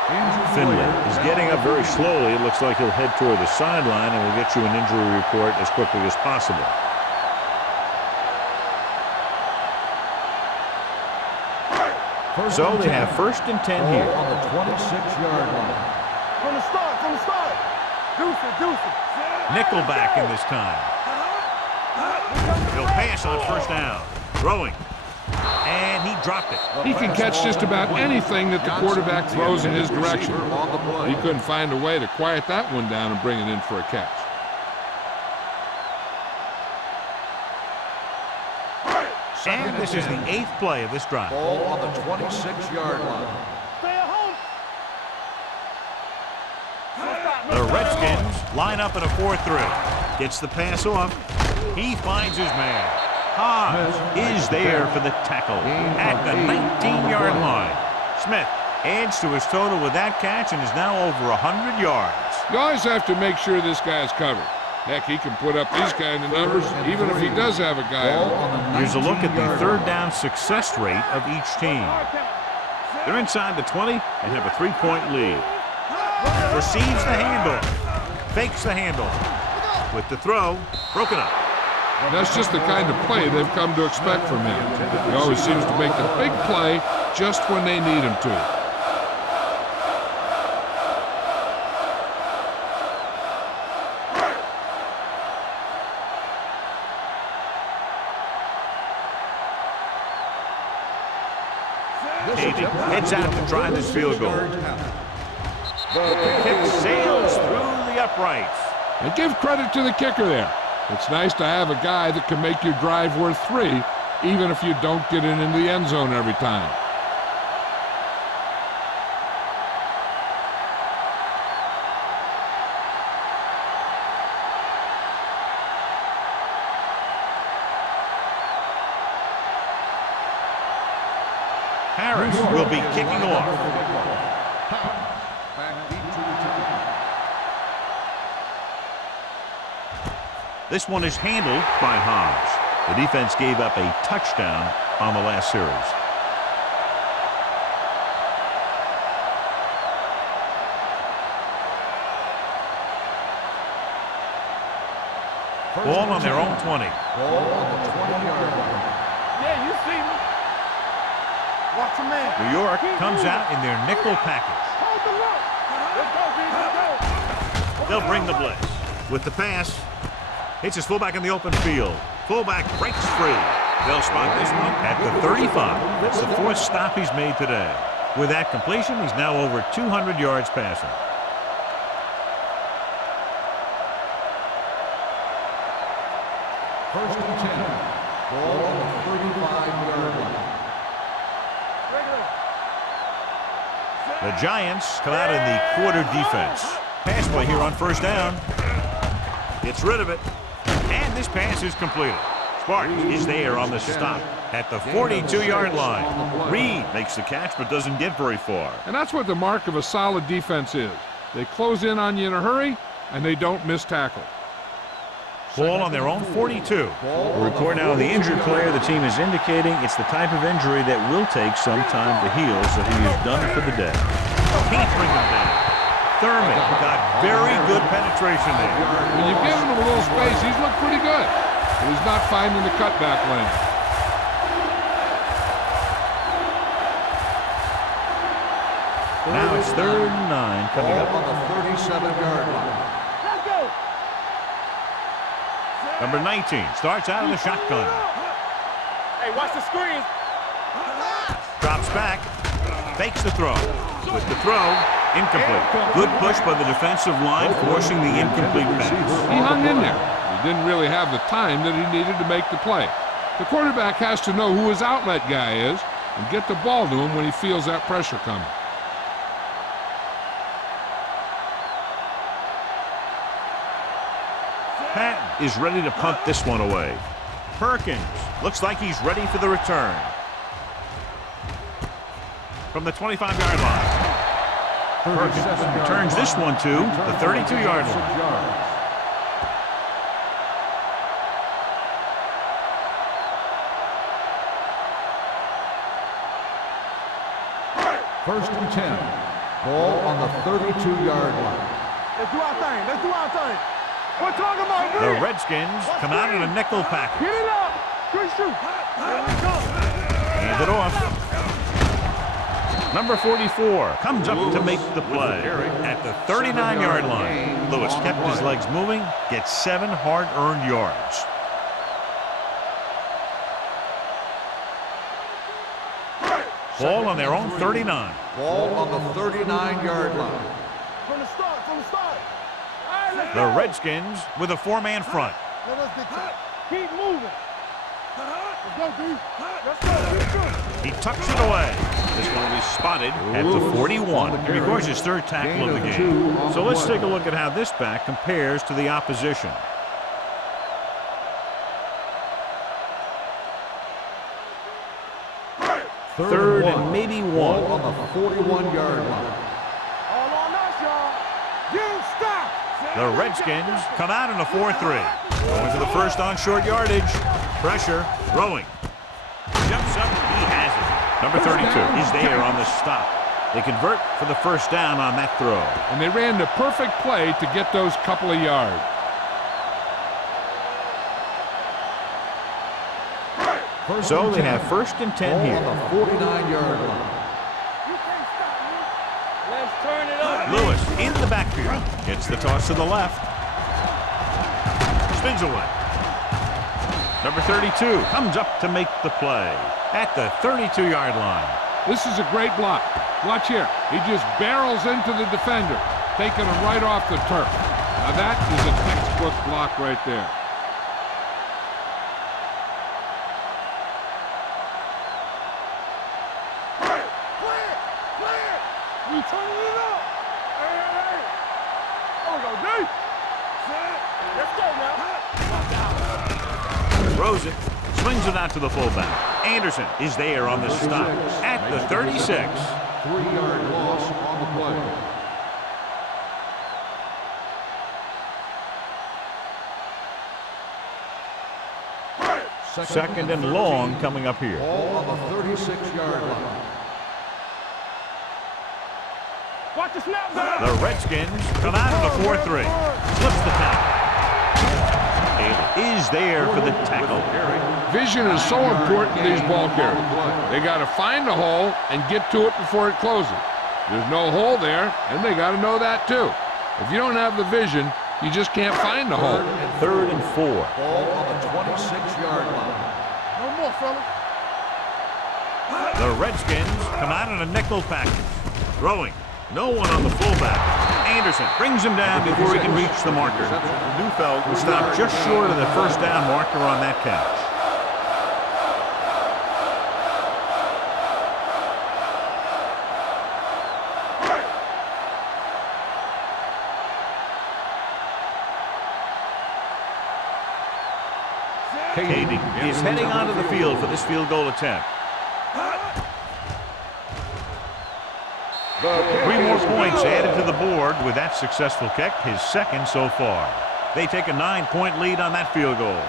Finley is getting up very slowly. It looks like he'll head toward the sideline, and we'll get you an injury report as quickly as possible. So they have 1st and 10 here. On the 26-yard line. From the start. Deuce it. Nickel back in this time. He'll pass on 1st down. Throwing. And he dropped it. He can catch just about anything that the quarterback throws in his direction. He couldn't find a way to quiet that one down and bring it in for a catch. And this is the 8th play of this drive. Ball on the 26-yard line. Stay at home. The Redskins line up in a 4-3. Gets the pass off. He finds his man. Haas is there for the tackle at the 19-yard line. Smith adds to his total with that catch and is now over 100 yards. You always have to make sure this guy is covered. Heck, he can put up these kind of numbers even if he does have a guy out. Here's a look at the 3rd down success rate of each team. They're inside the 20 and have a 3-point lead. Receives the handoff. Fakes the handoff. With the throw, broken up. That's just the kind of play they've come to expect from him. He always seems to make the big play just when they need him to. Davey heads out to try this field goal. The kick sails through the uprights. And give credit to the kicker there. It's nice to have a guy that can make your drive worth 3, even if you don't get it into the end zone every time. Harris will be kicking off. This one is handled by Haas. The defense gave up a touchdown on the last series. Ball on their own 20. Ball on the 20-yard line. Yeah, you see me. Watch your man. New York comes out in their nickel package. Hold the look. Let's go, B. Let's go. They'll bring the blitz. With the pass, hits his fullback in the open field. Fullback breaks free. They'll spot this one at the 35. That's the 4th stop he's made today. With that completion, he's now over 200 yards passing. First and 10. Ball on the 35-yard line. The Giants come out in the quarter defense. Pass play here on 1st down. Gets rid of it. And this pass is completed. Sparks is there on the stop at the 42-yard line. Reed makes the catch but doesn't get very far. And that's what the mark of a solid defense is. They close in on you in a hurry, and they don't miss tackle. Ball on their own 42. A report now of the injured player. The team is indicating it's the type of injury that will take some time to heal, so he is done for the day. Can't bring him down. Thurman got very good penetration there. When you've given him a little space, he's looked pretty good. But he's not finding the cutback lane. Now it's 3rd and 9 coming up. On the 37-yard line. Number 19 starts out in the shotgun. Hey, watch the screen. Drops back. Fakes the throw. With the throw, incomplete. Good push by the defensive line, forcing the incomplete pass. He hung in there. He didn't really have the time that he needed to make the play. The quarterback has to know who his outlet guy is and get the ball to him when he feels that pressure coming. Patton is ready to punt this one away. Perkins looks like he's ready for the return. From the 25-yard line. Perkins returns this one to the 32-yard line. First and 10. Ball on the 32-yard line. Let's do our thing. Let's do our thing. We're talking about The Redskins come out in a nickel package. Get it up. Good shoot. There we go. Hand it off. Number 44 comes up to make the play at the 39-yard line. Lewis kept his legs moving, gets 7 hard-earned yards. Ball on their own 39. Ball on the 39-yard line. From the start, from the start. All right, The Redskins with a 4-man front. let us get to it. Keep moving. Let's go, D. Let's go. Keep shooting. He tucks it away. This one will be spotted at the 41. He records his 3rd tackle of the game. So let's take a look at how this back compares to the opposition. Third and maybe 1. Ball on the 41-yard line. All on us, y'all. Get him stopped. The Redskins come out in a 4-3. Going for the first on short yardage. Pressure, throwing. Jumps up, he has it. Number 32 is there on the stop. They convert for the first down on that throw. And they ran the perfect play to get those couple of yards. So they have first and 10 here. On the 49-yard line. You can't stop me. Let's turn it up. Lewis in the backfield. Gets the toss to the left. Spins away. Number 32 comes up to make the play at the 32-yard line. This is a great block. Watch here. He just barrels into the defender, taking him right off the turf. Now that is a textbook block right there. We turning it up. Hey, hey, hey. Oh, go D. Let's go now. Throws it. Swings it out to the fullback. Anderson is there on the stop at the 36. 3-yard loss on the play. Second and long coming up here. Ball on the 36-yard line. Watch the snap down. The Redskins come out in a 4-3. Slips the tackle. Taylor is there for the tackle. Vision is so important to these ball carriers. They got to find the hole and get to it before it closes. There's no hole there, and they got to know that too. If you don't have the vision, you just can't find the hole. Third and 4. Ball on the 26-yard line. No more, fellas. The Redskins come out in a nickel package. Throwing. No one on the fullback. Anderson brings him down before he can reach the marker. Neufeld will stop just short of the first down marker on that catch. Cady is heading onto the field for this field goal attempt. 3 more points added to the board with that successful kick, his second so far. They take a 9-point lead on that field goal.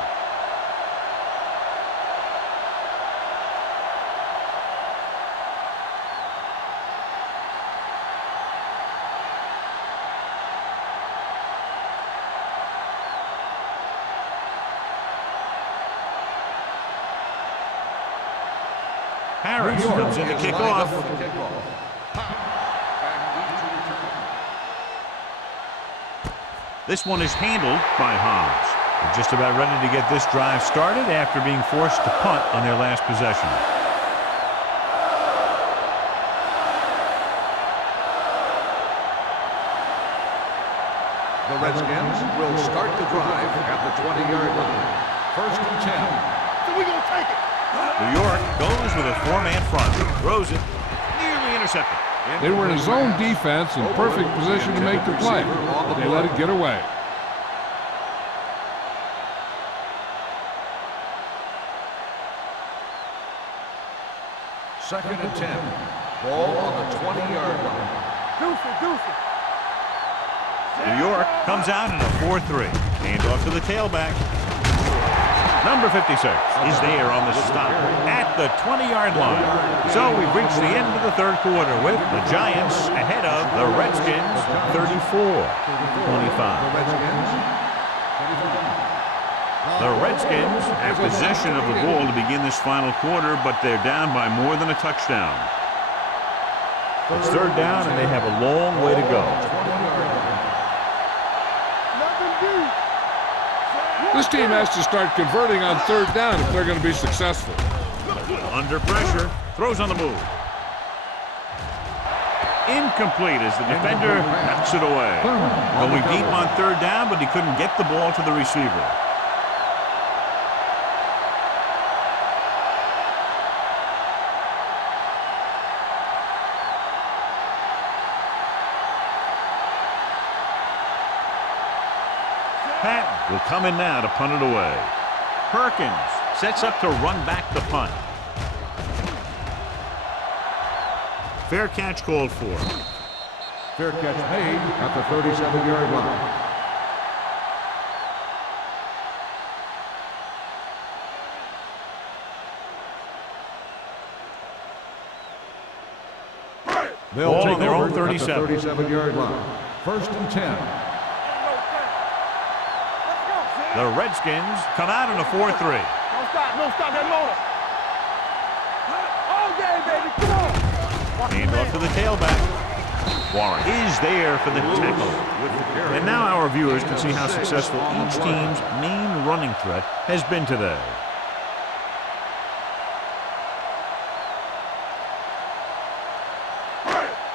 Harris comes in to kick off. This one is handled by Hobbs. They're just about ready to get this drive started after being forced to punt on their last possession. The Redskins will start the drive at the 20-yard line. First and 10. So we're going to take it. New York goes with a four-man front. Throws it. Nearly intercepted. They were in a zone defense in perfect position to make the play. They let it get away. Second and 10. Ball on the 20-yard line. Deuce. New York comes out in a 4-3. Handoff to the tailback. Number 56 is there on the stop at the 20-yard line. So we've reached the end of the third quarter with the Giants ahead of the Redskins 34-25. The Redskins have possession of the ball to begin this final quarter, but they're down by more than a touchdown. It's third down, and they have a long way to go. This team has to start converting on third down if they're going to be successful. Under pressure, throws on the move. Incomplete as the defender knocks it away. Going deep on third down, but he couldn't get the ball to the receiver. Patton will come in now to punt it away. Perkins sets up to run back the punt. Fair catch called for. Fair catch made at the 37-yard line. They'll take their own over 37. at the 37-yard line. First and 10. The Redskins come out in a 4-3. No stop that motor. All day, baby, come on. Handoff to the tailback. Warren is there for the tackle. And now our viewers can see how successful each team's main running threat has been today.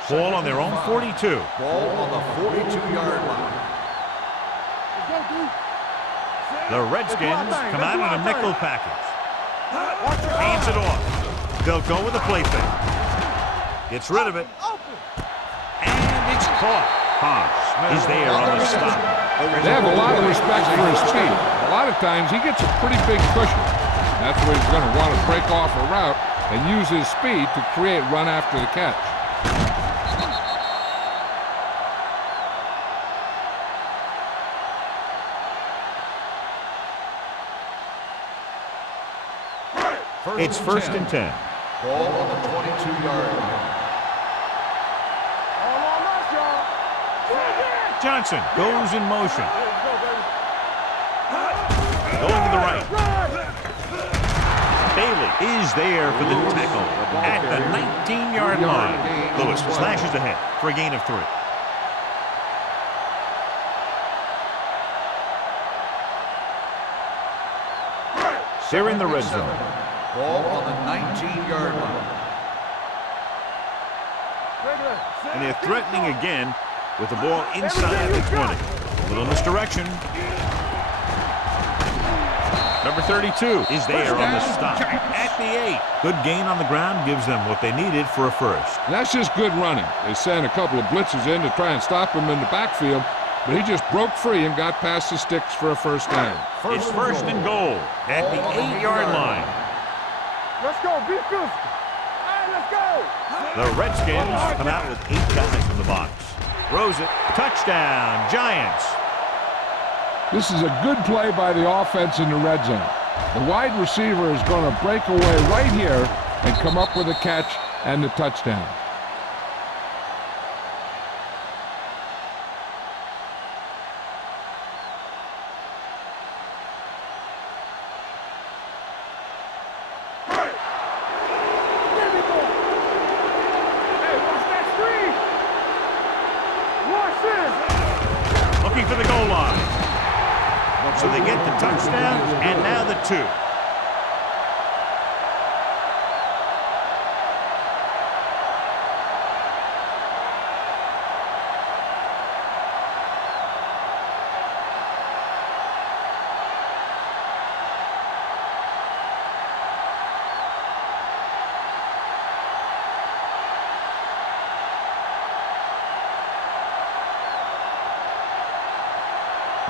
Ball on their own 42. Ball on the 42-yard line. The Redskins come out in a nickel package. Hands it off. They'll go with a play fake. Gets rid of it. And it's caught. Haas is there on the stop. They have a lot of respect for his speed. A lot of times he gets a pretty big cushion. That's where he's going to want to break off a route and use his speed to create run after the catch. It's first and 10. Ball on the 22-yard line. Johnson goes in motion. Going to the right. Bailey is there for the tackle at the 19-yard line. Lewis slashes ahead for a gain of 3. They're in the red zone. Ball on the 19-yard line. And they're threatening again with the ball inside the 20. A little misdirection. Number 32 is there on the stop at the 8. Good gain on the ground gives them what they needed for a first. That's just good running. They sent a couple of blitzes in to try and stop him in the backfield, but he just broke free and got past the sticks for a first down. It's first and goal at the 8-yard line. Let's go, be physical. Hey, let's go. The Redskins come out with 8 guys in the box. Throws it. Touchdown, Giants. This is a good play by the offense in the red zone. The wide receiver is going to break away right here and come up with a catch and the touchdown. So they get the touchdown, and now the 2.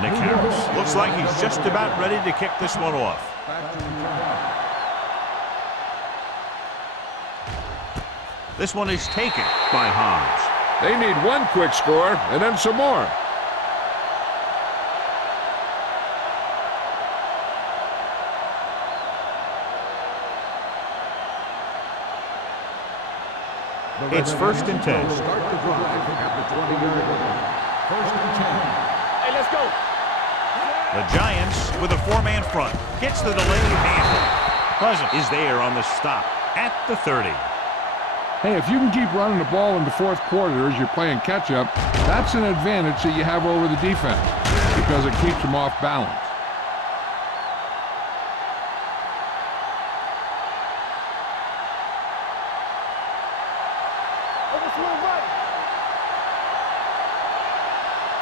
Nick Harris looks like he's just about ready to kick this one off. This one is taken by Hans. They need one quick score and then some more. It's 1st and 10. Start the drive at the 20-yard line. 1st and 10. Hey, let's go. The Giants with a 4-man front. Gets the delayed handle. Pleasant is there on the stop at the 30. Hey, if you can keep running the ball in the 4th quarter as you're playing catch-up, that's an advantage that you have over the defense because it keeps them off balance.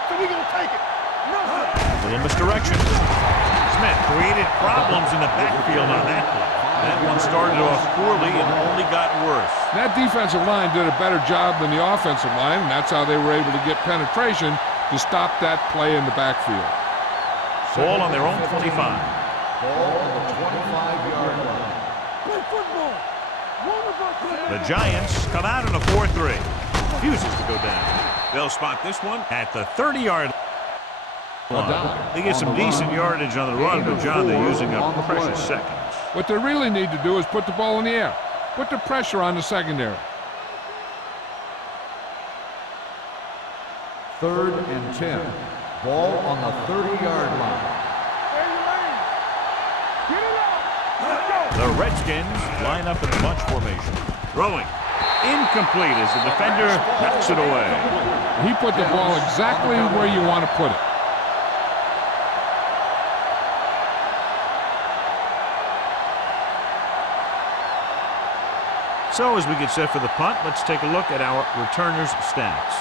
So we're going to take it. A little misdirection. Smith created problems in the backfield on that play. That one started off poorly and only got worse. That defensive line did a better job than the offensive line, and that's how they were able to get penetration to stop that play in the backfield. Ball on their own 25. Ball on the 25-yard line. Play football. The Giants come out in a 4-3. Refuses to go down. They'll spot this one at the 30-yard line. They get some decent yardage on the run, but John, they're using up precious seconds. What they really need to do is put the ball in the air. Put the pressure on the secondary. 3rd and 10. Ball on the 30-yard line. The Redskins line up in bunch formation. Throwing. Incomplete as the defender knocks it away. He put the ball exactly where you want to put it. So as we get set for the punt, let's take a look at our returners' stats.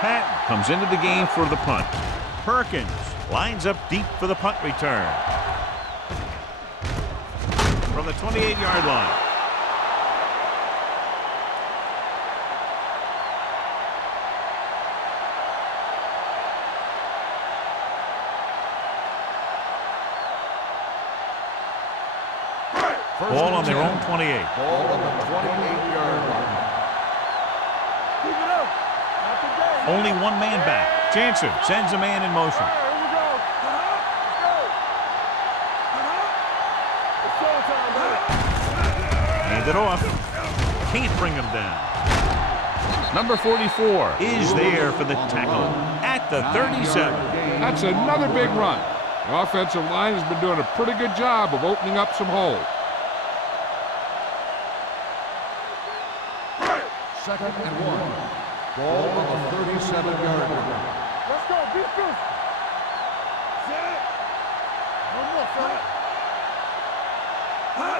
Patton comes into the game for the punt. Perkins lines up deep for the punt return. From the 28-yard line. Ball on their own 28. Ball on the 28-yard line. Keep it up. Not today. Only one man back. Jansen sends a man in motion. Here we go. Let's go. It's showtime, baby. Hand it off. Can't bring him down. Number 44 is there for the tackle at the 37. That's another big run. The offensive line has been doing a pretty good job of opening up some holes. 2nd and 1. Ball on the 37-yard line. Let's go. Defense. Set. One more, son.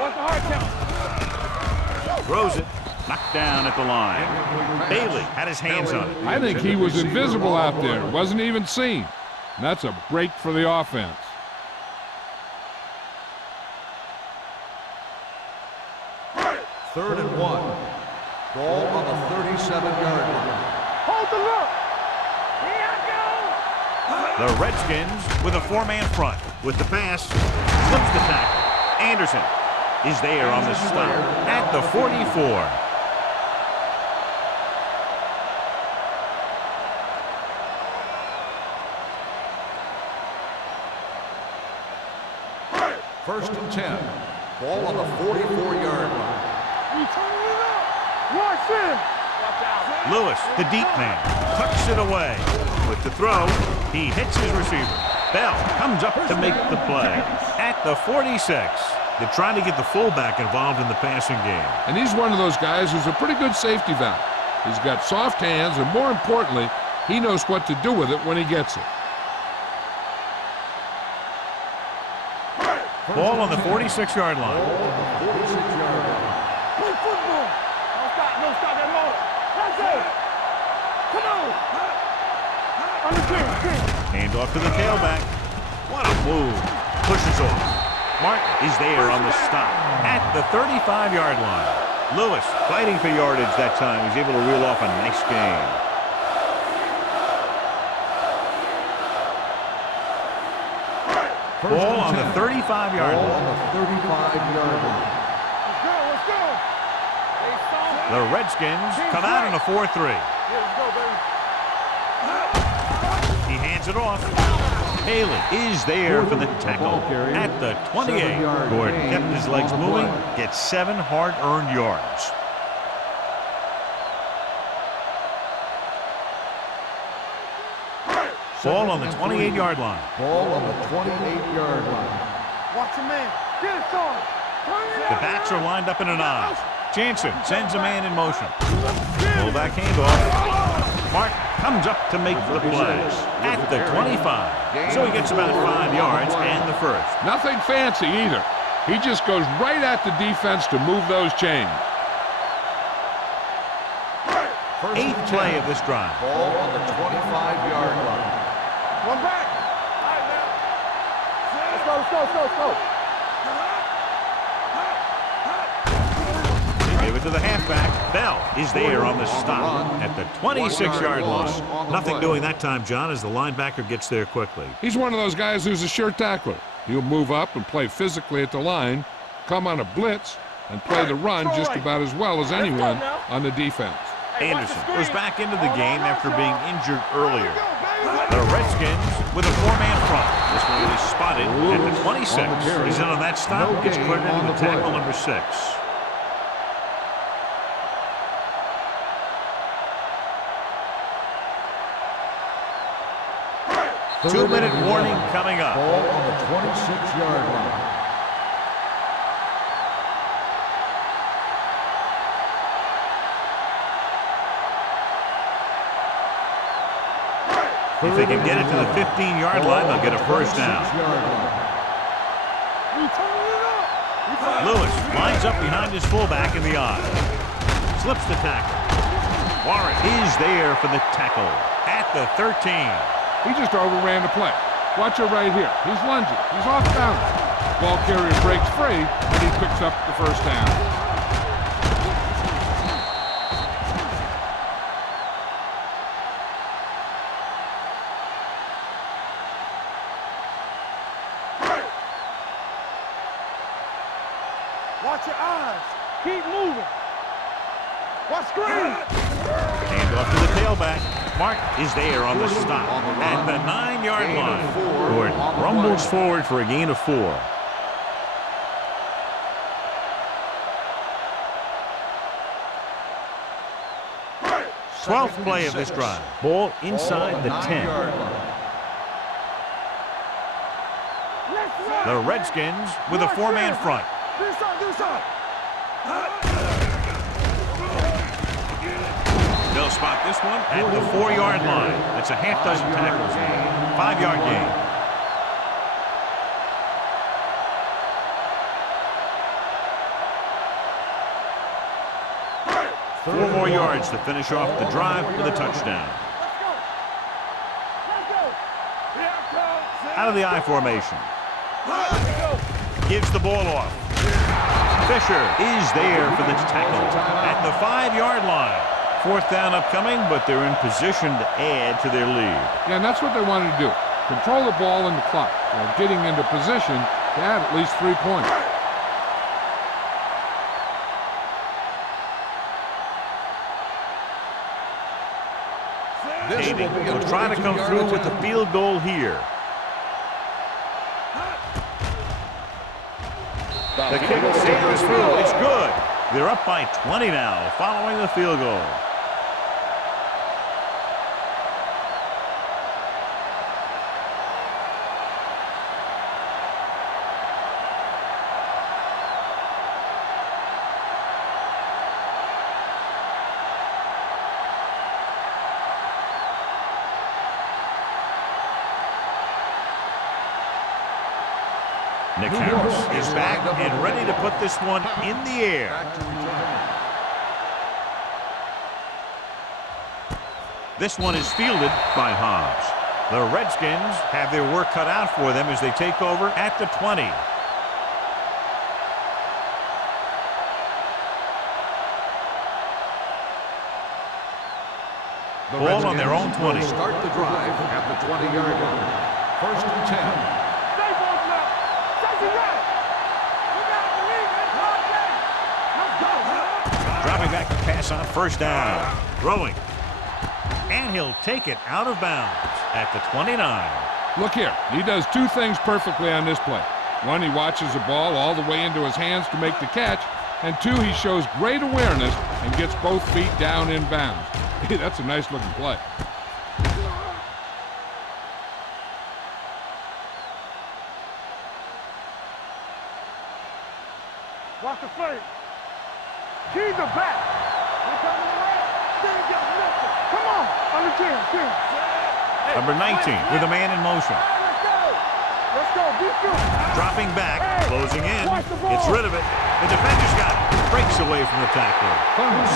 What's the hard count? Throws it. Knocked down at the line. Bailey had his hands on it. I think he was invisible out there. Wasn't even seen. And that's a break for the offense. Third and 1. Ball on the 37-yard line. Hold the look. The Redskins with a 4-man front. With the pass, slips the tackle. Anderson is there on the stop at the 44. First and 10. Ball on the 44-yard line. We turning it up. Watch in. Watch out. Lewis, the deep man, tucks it away. With the throw, he hits his receiver. Bell comes up to make the play at the 46. They're trying to get the fullback involved in the passing game. And he's one of those guys who's a pretty good safety valve. He's got soft hands, and more importantly, he knows what to do with it when he gets it. Ball on the 46-yard line. Play football. Don't stop that motor. That's it. Come on. Hand off to the tailback. What a move. Pushes off. Martin is there on the stop at the 35-yard line. Lewis fighting for yardage that time. He's able to reel off a nice gain. Ball on the 35-yard line. Let's go. The Redskins come out in a 4-3. Let's go, baby. He hands it off. Haley is there for the tackle at the 28. Gordon kept his legs moving, gets 7 hard-earned yards. Ball on the 28-yard line. Watch your man. Get it, son. The backs are lined up in an I. Jansen sends a man in motion. Fullback handoff. Mark comes up to make the play at the 25. So he gets about 5 yards and the first. Nothing fancy either. He just goes right at the defense to move those chains. 8th play of this drive. Ball on the 25-yard line. One back. All right, now. Let's go. They give it to the halfback. Bell is there on the stop at the 26-yard line. Nothing doing that time, John, as the linebacker gets there quickly. He's one of those guys who's a sure tackler. He'll move up and play physically at the line, come on a blitz, and play the run just about as well as anyone on the defense. Anderson was back into the game after being injured earlier. The Redskins with a 4-man front. This one is spotted at the 26. He's in on that stop. Gets credited with tackle number 6. Two-minute warning coming up. Ball on the 26-yard line. If they can get it to the 15-yard line, they'll get a first down. Lewis lines up behind his fullback in the I. Slips the tackle. Warren is there for the tackle at the 13. He just overran the play. Watch it right here. He's lunging. He's off balance. Ball carrier breaks free, and he picks up the first down. Watch your eyes. Keep moving. Watch screen. Hand off to the tailback. Mark is there on the stop at the 9-yard line. Gordon rumbles forward for a gain of 4. Twelfth play of this drive. Ball inside the 10. The Redskins with a 4-man front. They'll spot this one at the 4-yard line. That's a half dozen tackles. 5-yard gain. Four more yards to finish off the drive with a touchdown. Out of the I formation. Gives the ball off. Fisher is there for the tackle at the 5-yard line. 4th down upcoming, but they're in position to add to their lead. Yeah, and that's what they wanted to do. Control the ball in the clock while getting into position to add at least 3 points. Dating will try to come through with the field goal here. The kick sails through. It's good. They're up by 20 now following the field goal. Nick Harris is back and ready to put this one in the air. This one is fielded by Hobbs. The Redskins have their work cut out for them as they take over at the 20. Ball on their own 20. Start the drive at the 20-yard line. First and 10. Dropping back to pass on first down. Throwing. And he'll take it out of bounds at the 29. Look here. He does two things perfectly on this play. One, he watches the ball all the way into his hands to make the catch. And two, he shows great awareness and gets both feet down in bounds. Hey, that's a nice-looking play. Watch the flank. Keys are back. They're coming around. They ain't got nothing. Come on. Under 10. Number 19 with a man in motion. Let's go. Let's go. Be good. Dropping back, closing in. Watch the ball. Gets rid of it. The defender's got it. Breaks away from the tackler.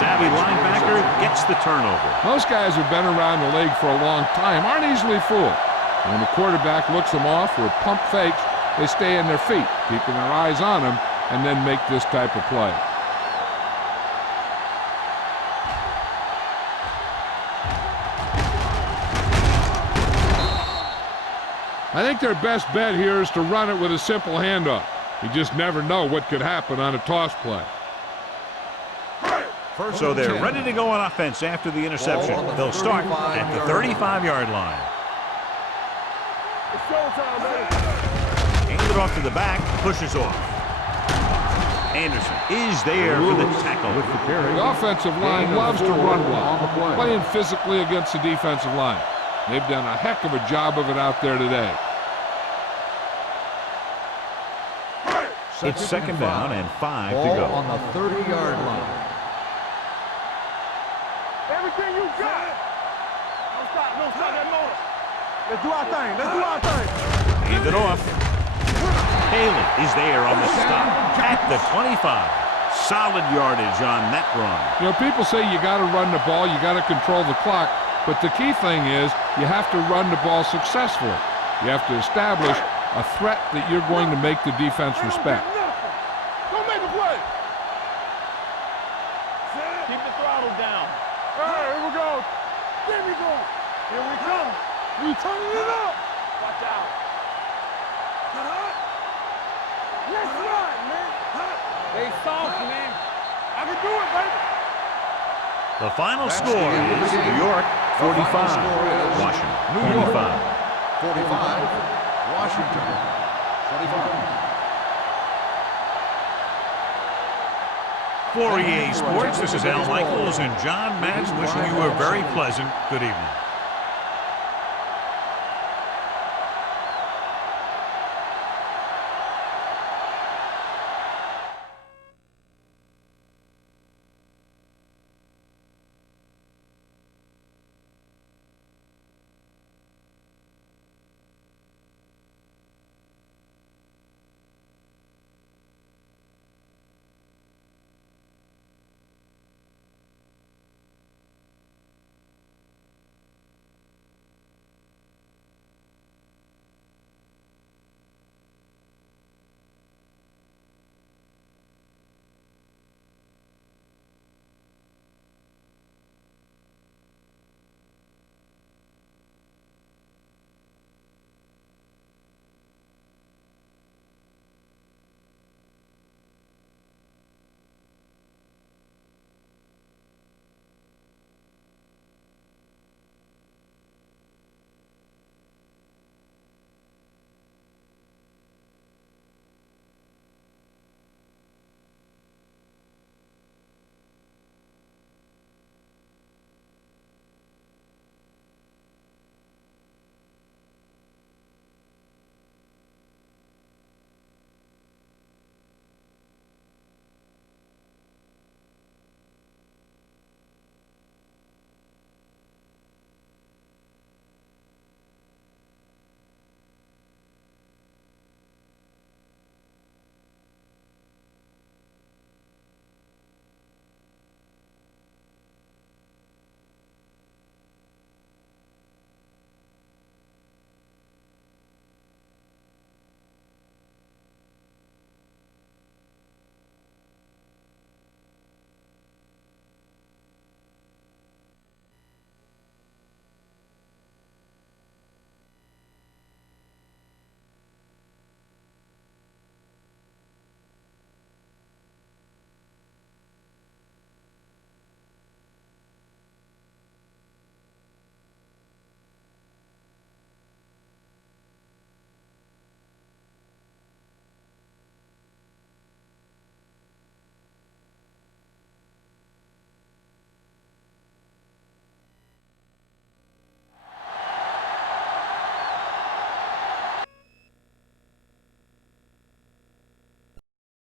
Savvy linebacker gets the turnover. Most guys who've been around the league for a long time aren't easily fooled. When the quarterback looks them off or pump fakes, they stay in their feet, keeping their eyes on them, and then make this type of play. I think their best bet here is to run it with a simple handoff. You just never know what could happen on a toss play. So they're ready to go on offense after the interception. They'll start at the 35-yard line. It's showtime, baby. Hand it off to the back, pushes off. Anderson is there for the tackle. The offensive line loves to run block, playing physically against the defensive line. They've done a heck of a job of it out there today. It's second down and 5 to go. On the 30-yard line. Everything you got. Don't stop that motor. Let's do our thing. Let's do our thing. Hand it off. Haley is there on the stop at the 25. Solid yardage on that run. You know, people say you got to run the ball, you got to control the clock, but the key thing is you have to run the ball successfully. You have to establish a threat that you're going to make the defense respect. Don't make a play. Keep the throttle down. All right, here we go. There we go. Here we come. We turning it up. Watch out. Let's run, man. They soft, man. I can do it, baby. The final score is New York 45, Washington 25. 45, Washington 25. For EA Sports, this is Al Michaels and John Matz wishing you a very pleasant good evening.